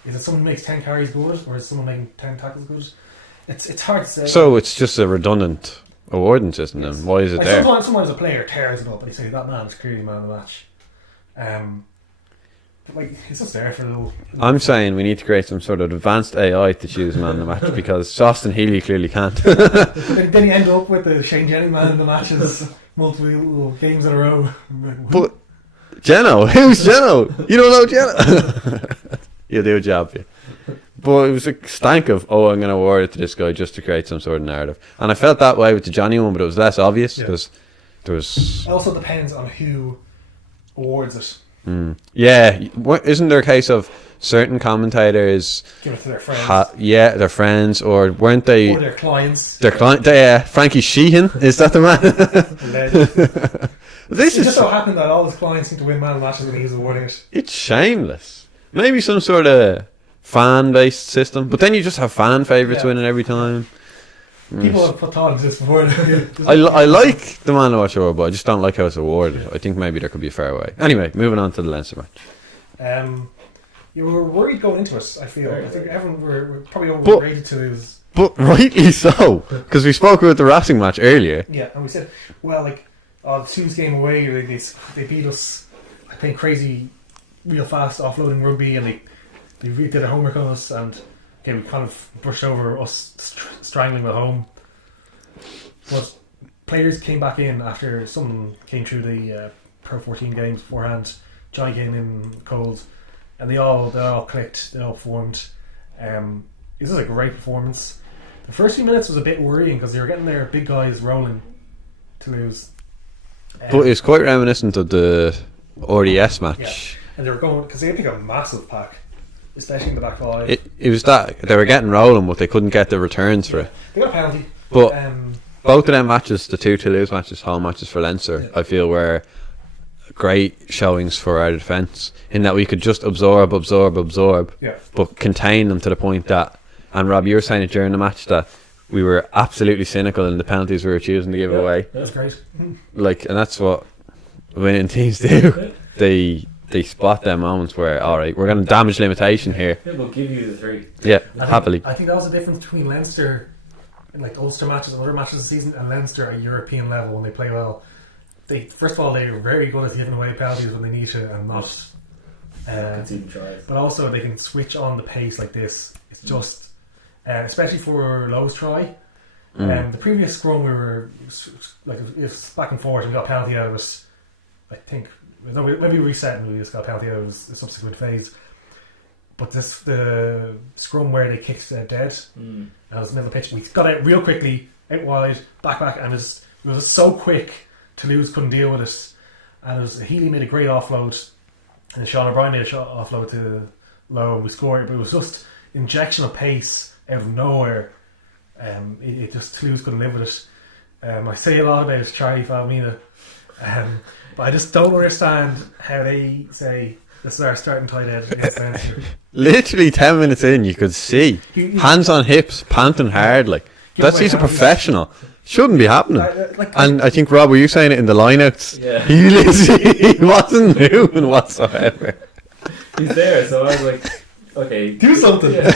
is it someone who makes 10 carries good, or is someone making 10 tackles good? It's hard to say. So it's just a redundant awarding system. Then why is it Like, there? sometimes a player tears it up, and you say that man is clearly man of the match. But like, it's just there for a little. I'm saying we need to create some sort of advanced AI to choose man of the match because Austin Healy clearly can't. Then you end up with the Shane Jennings man in the matches, multiple games in a row. But Geno, who's Geno? You don't know Geno? You'll do a job for you. But it was a stank of, I'm going to award it to this guy just to create some sort of narrative. And I felt that way with the Johnny one, but it was less obvious because there was... It also depends on who awards it. Yeah, isn't there a case of certain commentators... Give it to their friends. Their friends, or weren't they... Or their clients. Their client, Frankie Sheehan, is that the man? It just so happened that all his clients seem to win man of the matches when he was awarding it. It's shameless. Maybe some sort of fan-based system, but then you just have fan favourites winning every time. People have put thought into this before. I like the Man of the Match award, but I just don't like how it's awarded. I think maybe there could be a fair way. Anyway, moving on to the Leinster match. You were worried going into it, I feel. I think everyone were probably overrated to lose. But rightly so, because we spoke about the Racing match earlier. Yeah, and we said, well, like, the Tuesday game away, they beat us, I think, crazy, real fast offloading rugby, and they really did their homework on us, and we kind of brushed over us strangling at home. But players came back in after someone came through the Pro 14 games beforehand. Johnny came in cold, and they all clicked, they all performed. This was a great performance. The first few minutes was a bit worrying because they were getting their big guys rolling to lose. But it's quite reminiscent of the RDS match. Yeah. And they were going, because they had a massive pack, especially in the back five. It was that they were getting rolling, but they couldn't get the returns for it. They got a penalty. But both of them matches, the two Toulouse matches, home matches for Leinster, I feel were great showings for our defence in that we could just absorb, but contain them to the point that, and Rob, you were saying it during the match that we were absolutely cynical in the penalties we were choosing to give away. That's great. Like, and that's what winning teams do. They spot them moments where, alright, we're going to damage limitation here. Yeah, we'll give you the three. Yeah, happily. I think that was the difference between Leinster in like the Ulster matches and other matches this season, and Leinster at European level when they play well. First of all, they are very good at giving away penalties when they need to and not conceding tries. But also they can switch on the pace like this. It's just especially for Lowe's try. The previous scrum we were like it was back and forth and we got a penalty out of it. I think maybe reset and we just got a penalty out of the subsequent phase. But the scrum where they kicked dead and it was middle of the pitch, we got out real quickly, out wide, back, and it was so quick. Toulouse couldn't deal with it, and Healy made a great offload, and Sean O'Brien made a offload to Lowe, and we scored. But it was just injection of pace out of nowhere It just Toulouse couldn't live with it. I say a lot about Charlie Falmina, but I just don't understand how they say this is our starting tight end against Leinster. Literally 10 minutes in, you could see hands on hips, panting hard. Like he's a professional. Shouldn't be happening. And I think, Rob, were you saying it in the lineouts? Yeah. He wasn't moving whatsoever. He's there, so I was like, okay, Do something. Yeah.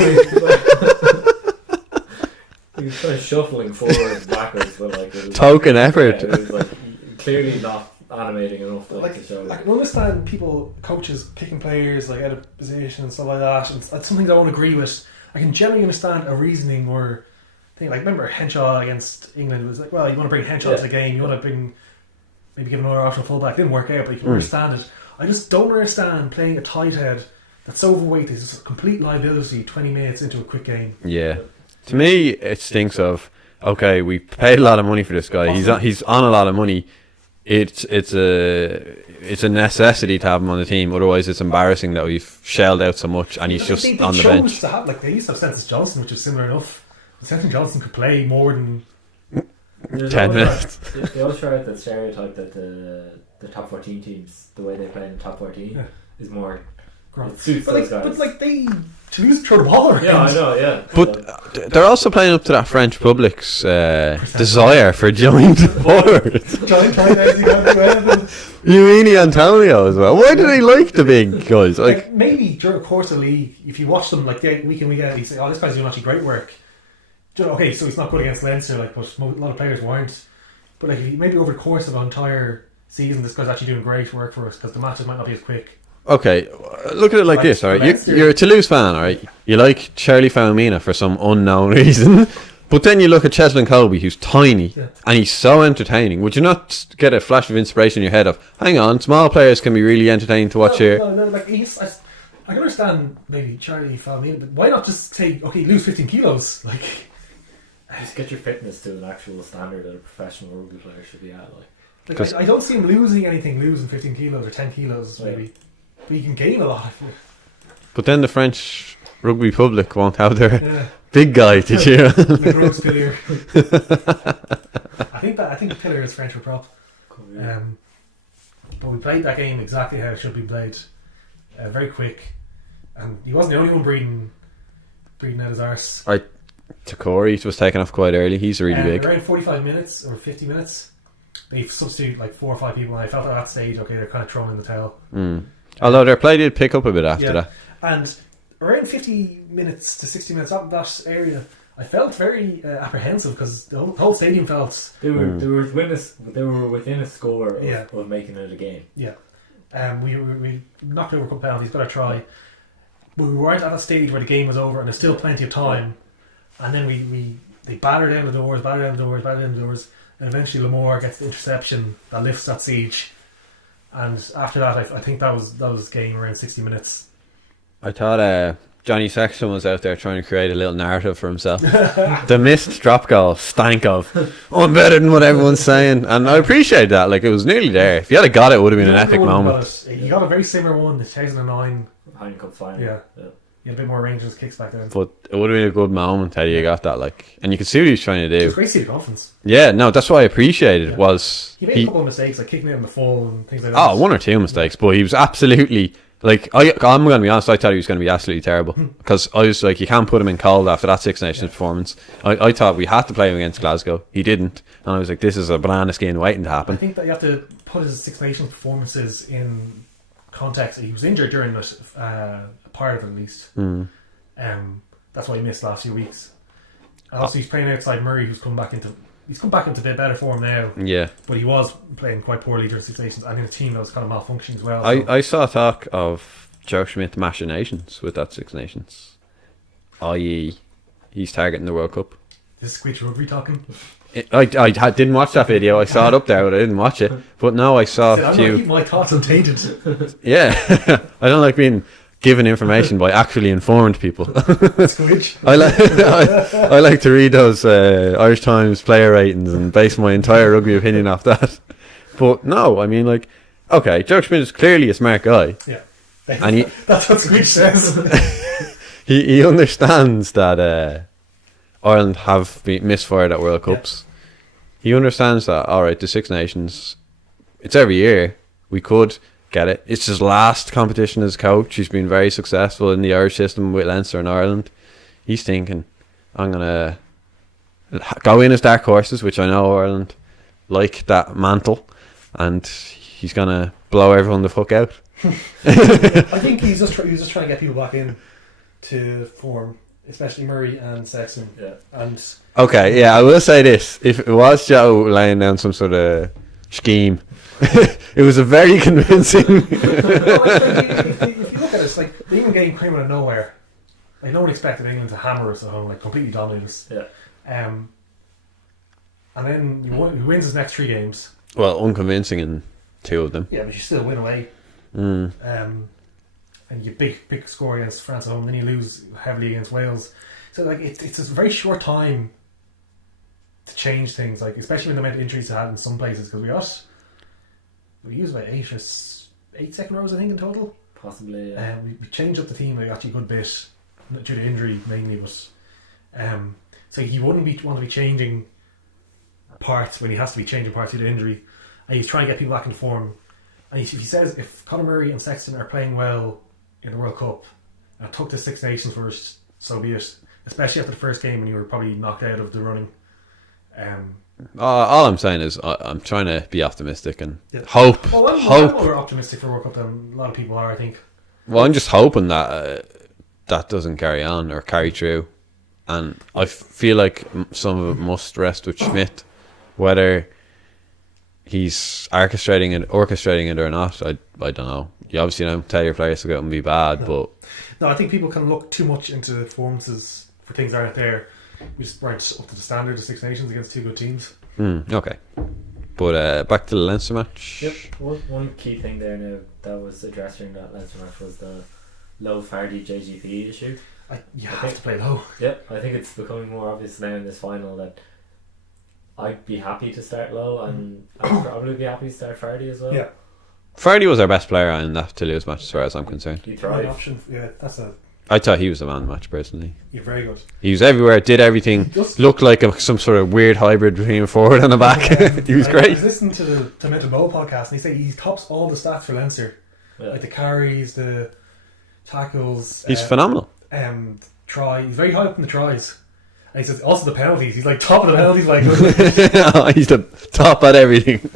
He was kind of shuffling forward and backwards, but like it was Token effort. Yeah, it was like clearly not animating enough to show. I can understand coaches picking players like out of position and stuff like that. And that's something that I don't agree with. I can generally understand a reasoning or thing. Like remember Henshaw against England, it was like, well, you want to bring Henshaw to the game, you want to maybe give another optional fullback. It didn't work out, but you can understand it. I just don't understand playing a tight head that's so overweight. Is a complete liability 20 minutes into a quick game. Yeah. To me, it stinks of, okay, we paid a lot of money for this guy. He's on a lot of money. It's a necessity to have him on the team. Otherwise, it's embarrassing that we've shelled out so much and he's just on the bench. They used to have Census Johnson, which is similar enough. Census Johnson could play more than 10 minutes. They always try out that stereotype that the top 14 teams, the way they play in the top 14, is more. It suits those guys. But like they Toulouse throw the ball around. Yeah, I know. Yeah, but they're also playing up to that French public's desire for joint forwards. Uini Antonio as well. Why do they like the big guys? Like maybe during the course of the league, if you watch them like week in week out, you say, "Oh, this guy's doing actually great work." Okay, so he's not good against Leinster, like, but a lot of players weren't. But like, maybe over the course of an entire season, this guy's actually doing great work for us because the matches might not be as quick. Okay, look at it like this, alright? You're a Toulouse fan, alright? You like Charlie Falmina for some unknown reason, but then you look at Cheslin Colby, who's tiny, and he's so entertaining. Would you not get a flash of inspiration in your head of, hang on, small players can be really entertaining to watch here? No, like, I can understand maybe Charlie Falmina, but why not just say, okay, lose 15 kilos? Like, just get your fitness to an actual standard that a professional rugby player should be at. Like I don't see him losing 15 kilos or 10 kilos, maybe. But you can gain a lot. But then the French rugby public won't have their big guy to cheer. The gross pillar. I think the pillar is French for prop. Cool, yeah. But we played that game exactly how it should be played. Very quick, and he wasn't the only one breathing out his arse. Takori was taken off quite early. He's really big. Around 45 minutes or 50 minutes, they substitute like 4 or 5 people, and I felt at that stage, okay, they're kind of throwing in the towel. Although their play did pick up a bit after that. And around 50 minutes to 60 minutes up that area, I felt very apprehensive because the whole stadium felt they were within a score of making it a game. Yeah, we knocked over a couple penalties, got a try, but we weren't at that stage where the game was over and there's still plenty of time. And then they batter down the doors, and eventually Lamore gets the interception that lifts that siege. And after that, I think that was game around 60 minutes. I thought Johnny Sexton was out there trying to create a little narrative for himself. The missed drop goal stank of, I'm better than what everyone's saying. And I appreciate that. Like, it was nearly there. If you had got it, it would have been an epic moment. You got a very similar one in 2009. Heineken Cup final. Yeah. You had a bit more range in his kicks back then. But it would have been a good moment had you got that, like, and you could see what he was trying to do. It was great to see the confidence. Yeah, no, that's what I appreciated. Was he made a couple of mistakes, like kicking it in the full and things like that. Oh, 1 or 2 mistakes, but he was absolutely like, I'm going to be honest, I thought he was going to be absolutely terrible because I was like, you can't put him in cold after that Six Nations performance. I thought we had to play him against Glasgow. He didn't, and I was like, this is a banana skin waiting to happen. I think that you have to put his Six Nations performances in context. He was injured during it, a part of it at least. That's why he missed the last few weeks. And also, he's playing outside Murray, who's come back into a bit better form now. Yeah, but he was playing quite poorly during Six Nations, and in a team that was kind of malfunctioning as well. I saw talk of Joe Schmidt machinations with that Six Nations, i.e., he's targeting the World Cup. This is Squeech Rugby talking. I didn't watch that video. I saw it up there, but I didn't watch it. But no, I saw a few. I'm keep my thoughts untainted. Yeah, I don't like being given information by actually informed people. I like to read those Irish Times player ratings and base my entire rugby opinion off that. But no, I mean, like, okay, Joe Schmidt is clearly a smart guy. Yeah, and that's what Squeech says. he understands that Ireland have been misfired at World Cups. He understands that. All right, the Six Nations, it's every year. We could get it. It's his last competition as coach. He's been very successful in the Irish system with Leinster and Ireland. He's thinking, I'm gonna go in as dark horses, which I know Ireland like that mantle, and he's gonna blow everyone the fuck out. I think he's just trying to get people back in to form, especially Murray and Sexton. Yeah. And Okay, yeah, I will say this: if it was Joe laying down some sort of scheme, it was a very convincing. if you look at it, it's like the England game came out of nowhere. Like no one expected England to hammer us at home, like completely dominate us. Yeah. And then he wins his next 3 games. Well, unconvincing in 2 of them. Yeah, but you still win away. Mm. And you big score against France at home, then you lose heavily against Wales. So like it's a very short time to change things, like especially when the amount of injuries they had in some places, because we used about 8 second rows I think in total. Possibly. Yeah. We changed up the team actually a good bit due to injury mainly, but so he wouldn't want to be changing parts when he has to be changing parts due to injury, and he's trying to get people back in form. And he says if Conor Murray and Sexton are playing well in the World Cup and took the Six Nations first, so be it. Especially after the first game when you were probably knocked out of the running. All I'm saying is I'm trying to be optimistic and hope. Well, I'm hope. more optimistic for World Cup than a lot of people are, I think. Well, I'm just hoping that that doesn't carry on or carry through, and I feel like some of it must rest with Schmidt, whether he's orchestrating it or not. I don't know. You obviously don't tell your players to go out and be bad, but no, I think people can look too much into performances for things that aren't there. We just weren't up to the standard of Six Nations against 2 good teams. Okay. But back to the Leinster match. Yep. One key thing there now that was addressed during that Leinster match was the low Fardy JGP issue. You have to play low. Yep, I think it's becoming more obvious now in this final that I'd be happy to start low, and I'd probably be happy to start Fardy as well. Yeah. Fardy was our best player in that Toulouse match, as far as I'm concerned. He Right thrived. option. Yeah, I thought he was the man of the match, personally. you're very good. He was everywhere, did everything, looked like some sort of weird hybrid between a forward and a back. He was I great. was listening to the Mental Bow podcast, and he said he tops all the stats for Leinster. Yeah. Like the carries, the tackles. He's phenomenal. Try. He's very high up in the tries. And he says also the penalties. He's like top of the penalties. Like, He's the top at everything.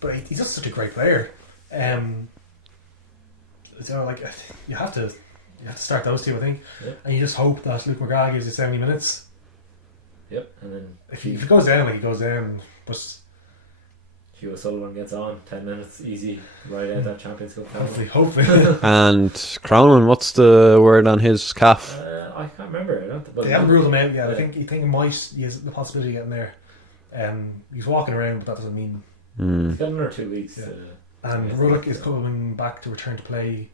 but he's just such a great player. So like you have to start those 2, I think. Yep. And you just hope that Luke McGrath gives you 70 minutes. Yep, and then If he goes down, like he goes down, but Hugh O'Sullivan gets on 10 minutes easy right out that Champions Cup final. hopefully. And Cronin, what's the word on his calf? I can't remember. I don't. But They haven't ruled him out yet. Yeah. I think he has the possibility of getting there. He's walking around, but that doesn't mean. He's got another 2 weeks. Yeah. And Ruddock is coming back to return to play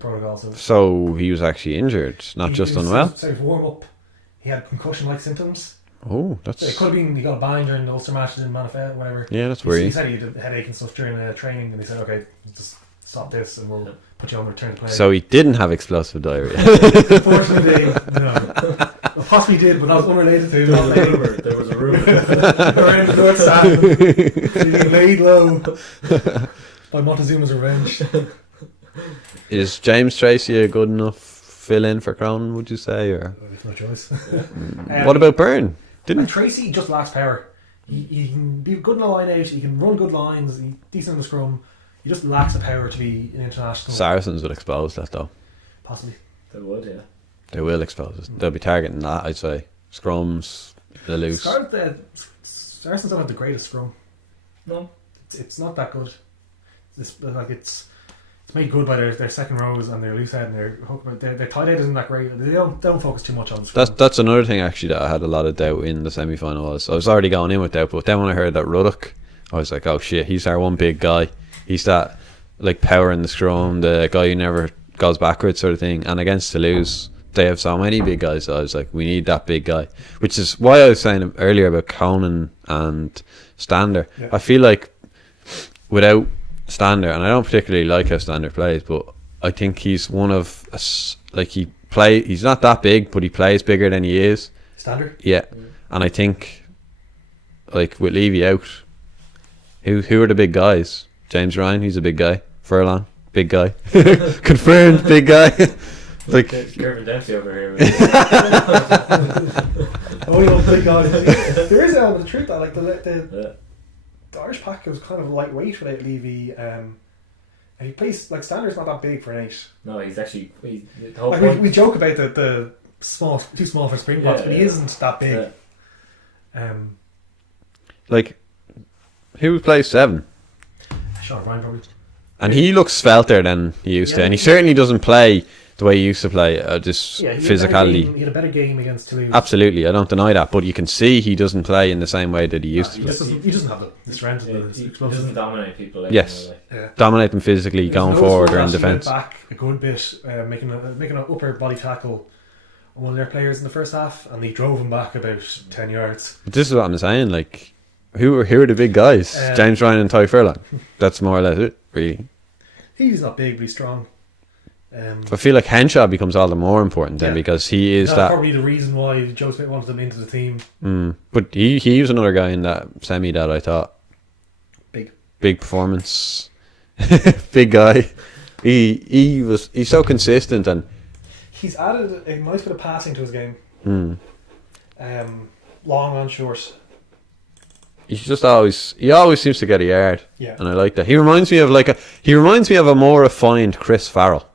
protocol. So he was actually injured, not just unwell. So warm up, he had concussion-like symptoms. Oh, So it that's could have been he got a bang during the Ulster match, didn't manifest, whatever. yeah, that's He worrying. said he had a headache and stuff during training, and they said, "Okay, just stop this, and we'll put you on return to play." So he didn't have explosive diarrhea. Unfortunately, no. Well, possibly did, but that was unrelated to him. There was a rumor. Around the North Stand, being laid low by Montezuma's revenge. Is James Tracy a good enough fill-in for Cronin, would you say? Or There's no choice. what about Byrne? And Tracy just lacks power. He can be good in the line out, he can run good lines, he's decent in the scrum. He just lacks the power to be an international. Saracens would expose that, though. Possibly. They would, yeah. They will expose it. They'll be targeting that, I'd say. Scrums, the loose. Saracens don't have the greatest scrum. No. It's not that good. It's made good by their second rows and their loose head and their tight head isn't that great. They don't focus too much on the scrum. That's another thing, actually, that I had a lot of doubt in the semi-final. I was already going in with doubt, but then when I heard that Ruddock, I was like, oh shit, he's our one big guy. He's that like power in the scrum, the guy who never goes backwards sort of thing. And against Toulouse, they have so many big guys, so I was like, we need that big guy. Which is why I was saying earlier about Conan and Stander. Yeah. I feel like without Stander, and I don't particularly like how Stander plays, but I think he's one of he's not that big, but he plays bigger than he is, Standard. Yeah, and I think, like, with Levy out, who are the big guys? James Ryan, he's a big guy. Furlong, big guy. Confirmed, big guy. Like, Gervin Dempsey over here. Oh, you big guy. There is an element of truth that, like, the Irish pack was kind of lightweight without Levy. And he plays, like, Standard's not that big for an 8. No, he's actually. The whole Like, point. we joke about the small, too small for Springboks, but he isn't that big. Yeah. like, who plays 7? Sean O'Brien probably. And he looks svelter than he used to, and he certainly doesn't play the way he used to play. Just Yeah, he physicality. He had a better game against Toulouse. Absolutely, I don't deny that, but you can see he doesn't play in the same way that he used to. He doesn't have the strength Yeah, of the he explosive. doesn't dominate people. Like, Yes. you know, like. Yeah. Dominate them physically, going forward or in defence. Back a good bit, making an upper body tackle on one of their players in the first half, and he drove him back about 10 yards. But this is what I'm saying. Like, who are the big guys? James Ryan and Ty Furlong. That's more or less it, really. He's not big, but he's strong. I feel like Henshaw becomes all the more important then, because he is That's that. probably the reason why Joe Smith wanted him into the team. But he was another guy in that semi that I thought Big performance, big guy. He's so consistent, and he's added a nice bit of passing to his game. Long and short. he always seems to get a yard. Yeah. And I like that. He reminds me of a more refined Chris Farrell.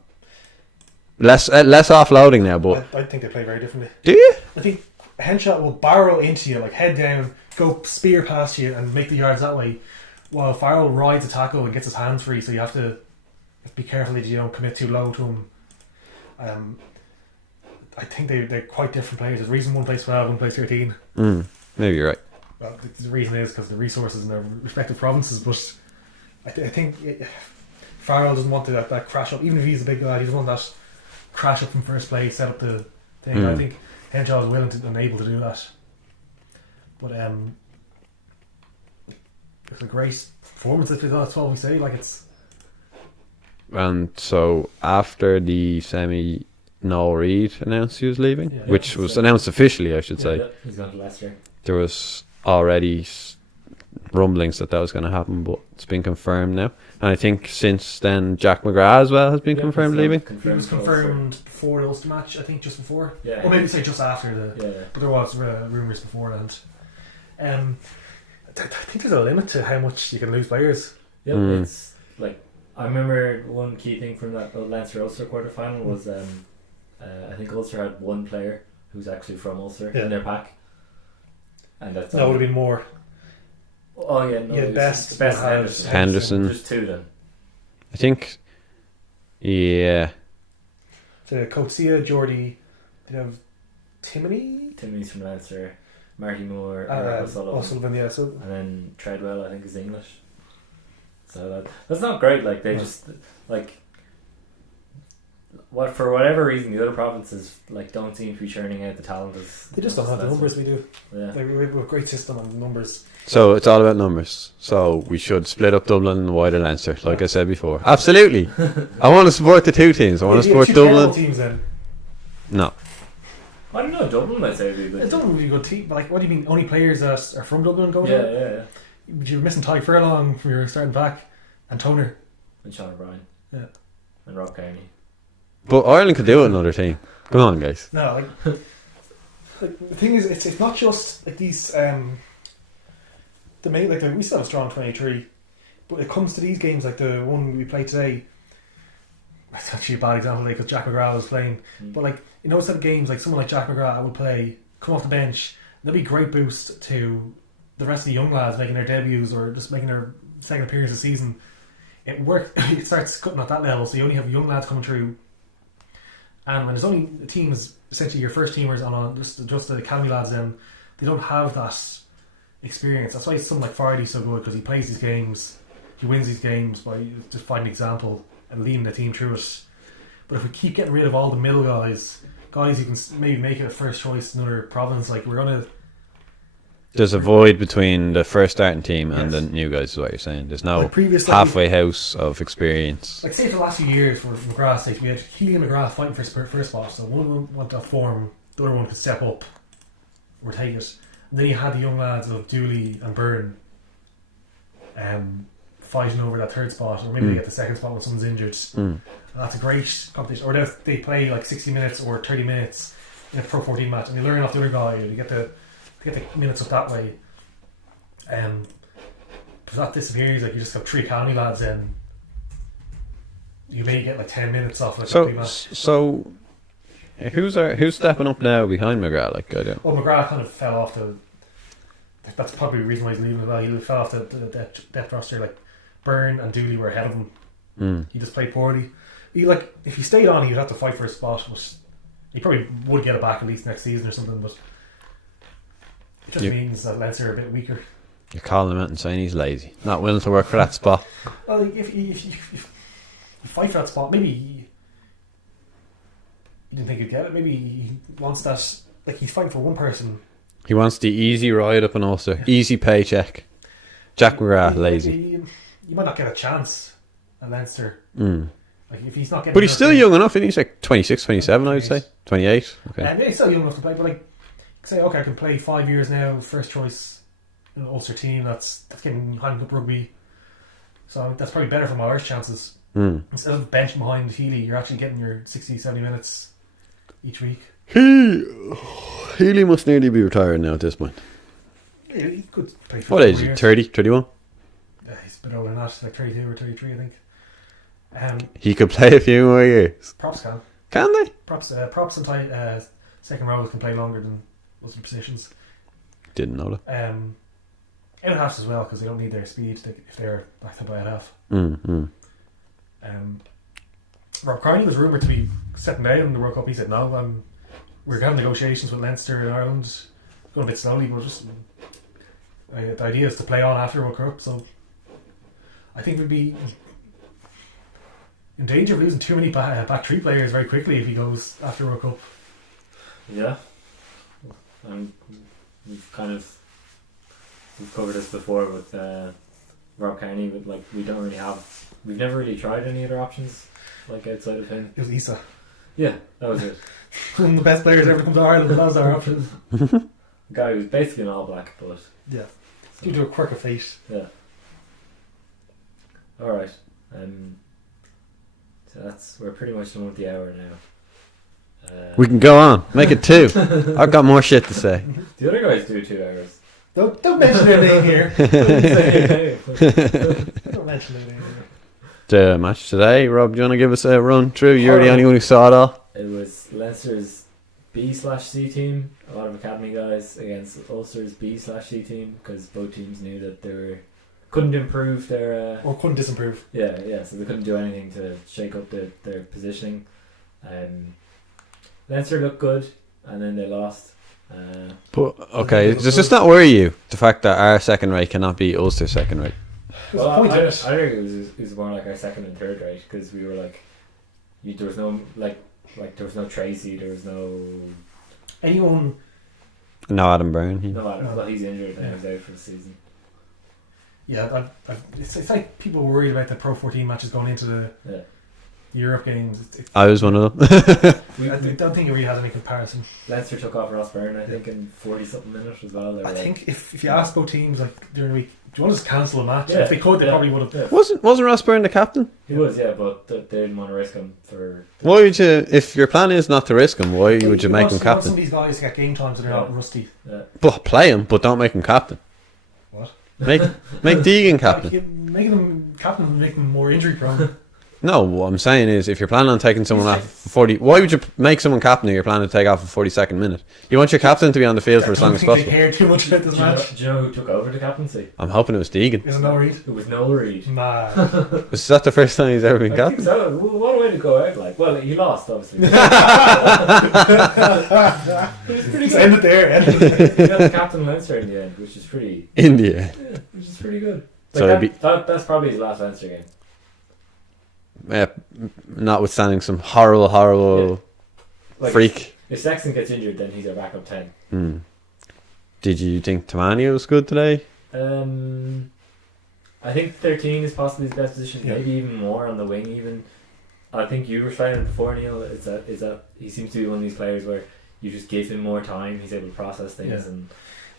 Less offloading now, but I think they play very differently. do you? I think Henshaw will barrel into you, like head down, go spear past you, and make the yards that way. While Farrell rides a tackle and gets his hands free, so you have to be careful that you don't commit too low to him. I think they're quite different players. There's a reason one plays 12, one plays 13. Maybe you're right. Well, the reason is because the resources in their respective provinces, but I think Farrell doesn't want that crash up. Even if he's a big guy, he doesn't want that crash up from first play, set up the thing. I think Henshaw is willing and able to do that. But it's a great performance. That's what we say. Like, it's. And so after the semi, Noel Reid announced he was leaving, which was announced officially, I should say. Yeah, he's gone to Leicester. There was already rumblings that was going to happen, but it's been confirmed now. And I think since then, Jack McGrath as well has been confirmed leaving. He was confirmed before the Ulster match, I think, just before. Yeah. Or maybe say just after the. Yeah. But there was rumours beforehand. I think there's a limit to how much you can lose players. Yeah, it's like, I remember one key thing from that Leinster Ulster quarter final was I think Ulster had one player who's actually from Ulster in their pack, and that would have been more. Oh yeah, no, best Henderson. Just two then. I think. Yeah. The Coetzee, Geordie, did have Timoney's from Leinster, Marty Moore, O'Sullivan, yeah. So and then Treadwell, I think, is English. So that's not great. Like, they just like, what, for whatever reason, the other provinces like don't seem to be churning out the talent as they just don't have the numbers we do. Yeah, we have a great system on numbers. So it's all about numbers. So we should split up Dublin and wider Leinster, like I said before. Absolutely. I want to support the two teams. I want to support Dublin. Teams then. No. I don't know. Dublin, I'd say, would be a good. Dublin would be a good team, but like, what do you mean? Only players that are from Dublin going? Yeah. But you're missing Ty Furlong from your starting back, and Toner, And Sean O'Brien. Yeah. And Rob Kearney. But Ireland could do it another team. Come on, guys. No, like the thing is, it's not just like these. The main, like, we still have a strong 23, but it comes to these games like the one we played today. It's actually a bad example because Jack McGrath was playing, but like, you know, instead of games like someone like Jack McGrath would play, come off the bench, and that'd be a great boost to the rest of the young lads making their debuts or just making their second appearance of the season. It worked. It starts cutting at that level, so you only have young lads coming through. And when there's only teams, essentially your first teamers on just the academy lads, then they don't have that experience. That's why someone like Fardy's so good, because he plays these games, he wins these games by just finding an example and leading the team through it. But if we keep getting rid of all the middle guys who can maybe make it a first choice in another province, like, we're gonna. There's a void between the first starting team and the new guys, is what you're saying. There's no halfway house of experience. Like, say for the last few years, for McGrath's sake, we had Keely and McGrath fighting for his first spot, so one of them went to form, the other one could step up. or take it. And then you had the young lads of Dooley and Byrne fighting over that third spot, or maybe they get the second spot when someone's injured. And that's a great competition. Or they play like 60 minutes or 30 minutes in a Pro 14 match, and you learn off the other guy. You get the minutes up that way. If that disappears, like you just got 3 county lads in, you may get like 10 minutes off like a big match. So who's stepping up now behind McGrath? Like I don't. Well, McGrath kind of fell off the. That's probably the reason why he's leaving as well. He fell off the depth roster. Like Byrne and Dooley were ahead of him. He just played poorly. If he stayed on, he'd have to fight for a spot. But he probably would get it back at least next season or something. But it just means that Leinster are a bit weaker. You're calling him out and saying he's lazy, not willing to work for that spot. Well, if you fight for that spot, maybe he didn't think he'd get it. Maybe he wants that. Like he's fighting for one person. He wants the easy ride up in Ulster, easy paycheck. Jack McGrath, lazy. You might not get a chance at Leinster. Like if he's not getting. But he's still young enough, isn't he? He's like 26, 27, I would say. 28. Okay. And he's still young enough to play. But like, say, okay, I can play 5 years now, first choice in an Ulster team. That's getting Highland Cup rugby. So that's probably better for my Irish chances. Instead of bench behind Healy, you're actually getting your 60, 70 minutes each week. Healy must nearly be retired now at this point. Yeah, he could play for What age is he? years. 30, 31? He's a bit older than that, like 32 or 33, I think. He could play a few more years. Props can. Can they? Props and second rows can play longer than other positions. Didn't know that. Out halves as well, because they don't need their speed if they're backed up by a half. Rob Carney was rumoured to be stepping down in the World Cup. He said no. We're having negotiations with Leinster and Ireland, going a bit slowly, but just the idea is to play on after World Cup. So I think we'd be in danger of losing too many back three players very quickly if he goes after World Cup. Yeah, we've covered this before with Rob Kearney, but like we've never really tried any other options like outside of him. It was Issa. Yeah, that was it. One of the best players ever to come to Ireland. That was our option. The guy was basically an All Black, but Yeah, due to a quirk of fate. yeah. All right, so we're pretty much done with the hour now. We can go on. Make it 2. I've got more shit to say. The other guys do 2 hours. Don't mention their name here. Don't mention their name here. The match today, Rob, do you want to give us a run through? You're the only one who saw it all. It was Leinster's B/C team, a lot of academy guys, against Ulster's B/C team, because both teams knew that they couldn't improve their Or couldn't disapprove. yeah, so they couldn't do anything to shake up their positioning. Leinster looked good, and then they lost. But okay, does this not worry you? The fact that our second rate cannot be Ulster second rate. Well, Point I in think it. it was more like our second and third rate, because we were like, there was no like there was no Tracy, there was no Anyone. No, Adam Brown. no Adam. Well, he's injured and he's out for the season. Yeah, it's like people were worried about the Pro 14 matches going into the Europe games. I was one of them. I don't think it really has any comparison. Leinster took off Ross Byrne, I think, in 40-something minutes as well. They were I like, think if you ask both teams like during the week, do you want to just cancel a match? Yeah, If they could, they yeah, probably would have. yeah. Wasn't Ross Byrne the captain? He was, yeah, but they didn't want to risk him for. Why would you? If your plan is not to risk him, why would you make him Some captain? of these guys get game time so they're not rusty. Yeah. But play him, but don't make him captain. What? Make Deegan captain. Making them captain would make them more injury prone. No, what I'm saying is, if you're planning on taking someone off for 40, why would you make someone captain if you're planning to take off for 42nd minute? You want your captain to be on the field for as long as They possible. care too much about this match. Do you know who took over the captaincy? I'm hoping it was Deegan. Is it no read? It was Noel Reid. Nah. Is that the first time he's ever been I think captain? so. What a way to go out! Like, well, he lost, obviously. He was pretty Just end good. it there. He got the captain of Leinster in the end, which is pretty. India. Yeah, which is pretty good. So Like that's probably his last Leinster game. Notwithstanding some horrible Like, freak. If Sexton gets injured, then he's our backup 10. Did you think Tamani was good today? I think 13 is possibly his best position. Yeah. Maybe even more on the wing. Even I think you were saying it before, Neil. Is that he seems to be one of these players where you just give him more time. He's able to process things, Yeah. and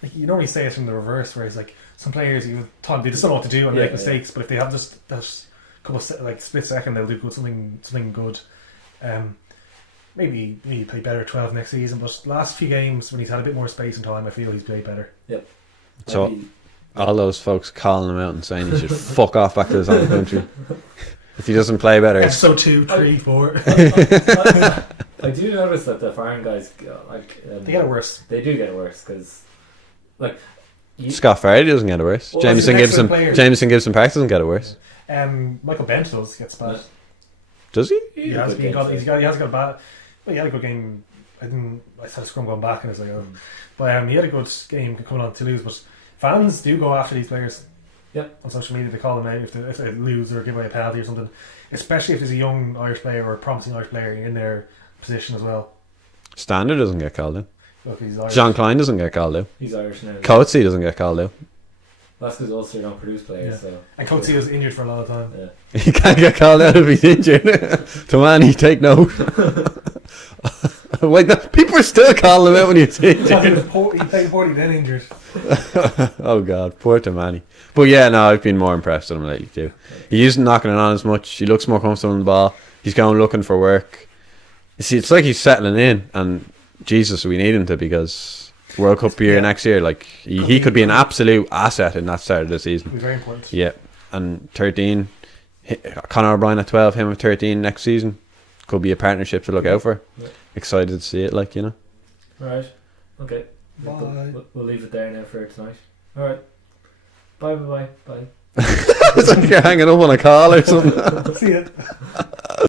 Like, you normally say it from the reverse, where it's like some players you thought they just don't know what to do and Yeah, make mistakes, but if they have just that couple of like split second, they'll do something good. Maybe play better at 12 next season, but last few games when he's had a bit more space and time, I feel he's played better. So all those folks calling him out and saying he should fuck off back to his own country if he doesn't play better. Episode 2, 3, 4. I do notice that the foreign guys They get it worse. They do get it worse because Scott Fardy doesn't get it worse. Well, Jameson he's an excellent player. Gibson Park doesn't get it worse. Michael Bent gets bad. Does he? He has got bad. Well, he had a good game. I saw a scrum going back and it's like, but he had a good game coming on Toulouse. But fans do go after these players. Yep. On social media, they call them out if they lose or give away a penalty or something. Especially if there's a young Irish player or a promising Irish player in their position as well. Standard doesn't get called out. Look, he's Irish. John Klein doesn't get called out. he's Irish now. Coatsy doesn't get called out. That's because Ulster don't produce players. Yeah. So And Coatsy was injured for a lot of time. yeah. He can't get called out if he's injured. Tamani, take note. Wait, no, people are still calling him out when he's injured. He played poorly, then injured. Oh God, poor Tamani. But yeah, no, I've been more impressed with him lately too. He isn't knocking it on as much. He looks more comfortable on the ball. He's going looking for work. You see, it's like he's settling in, and Jesus, we need him to, because World Cup year next year, like he could be an absolute asset in that start of the season. It'll be very important. Yeah, and 13, Conor O'Brien at 12, him at 13 next season could be a partnership to look out for. Yeah. Excited to see it, like, you know. All right. Okay. Bye. We'll leave it there now for tonight. All right. Bye. It's like you're hanging up on a call or something. See ya.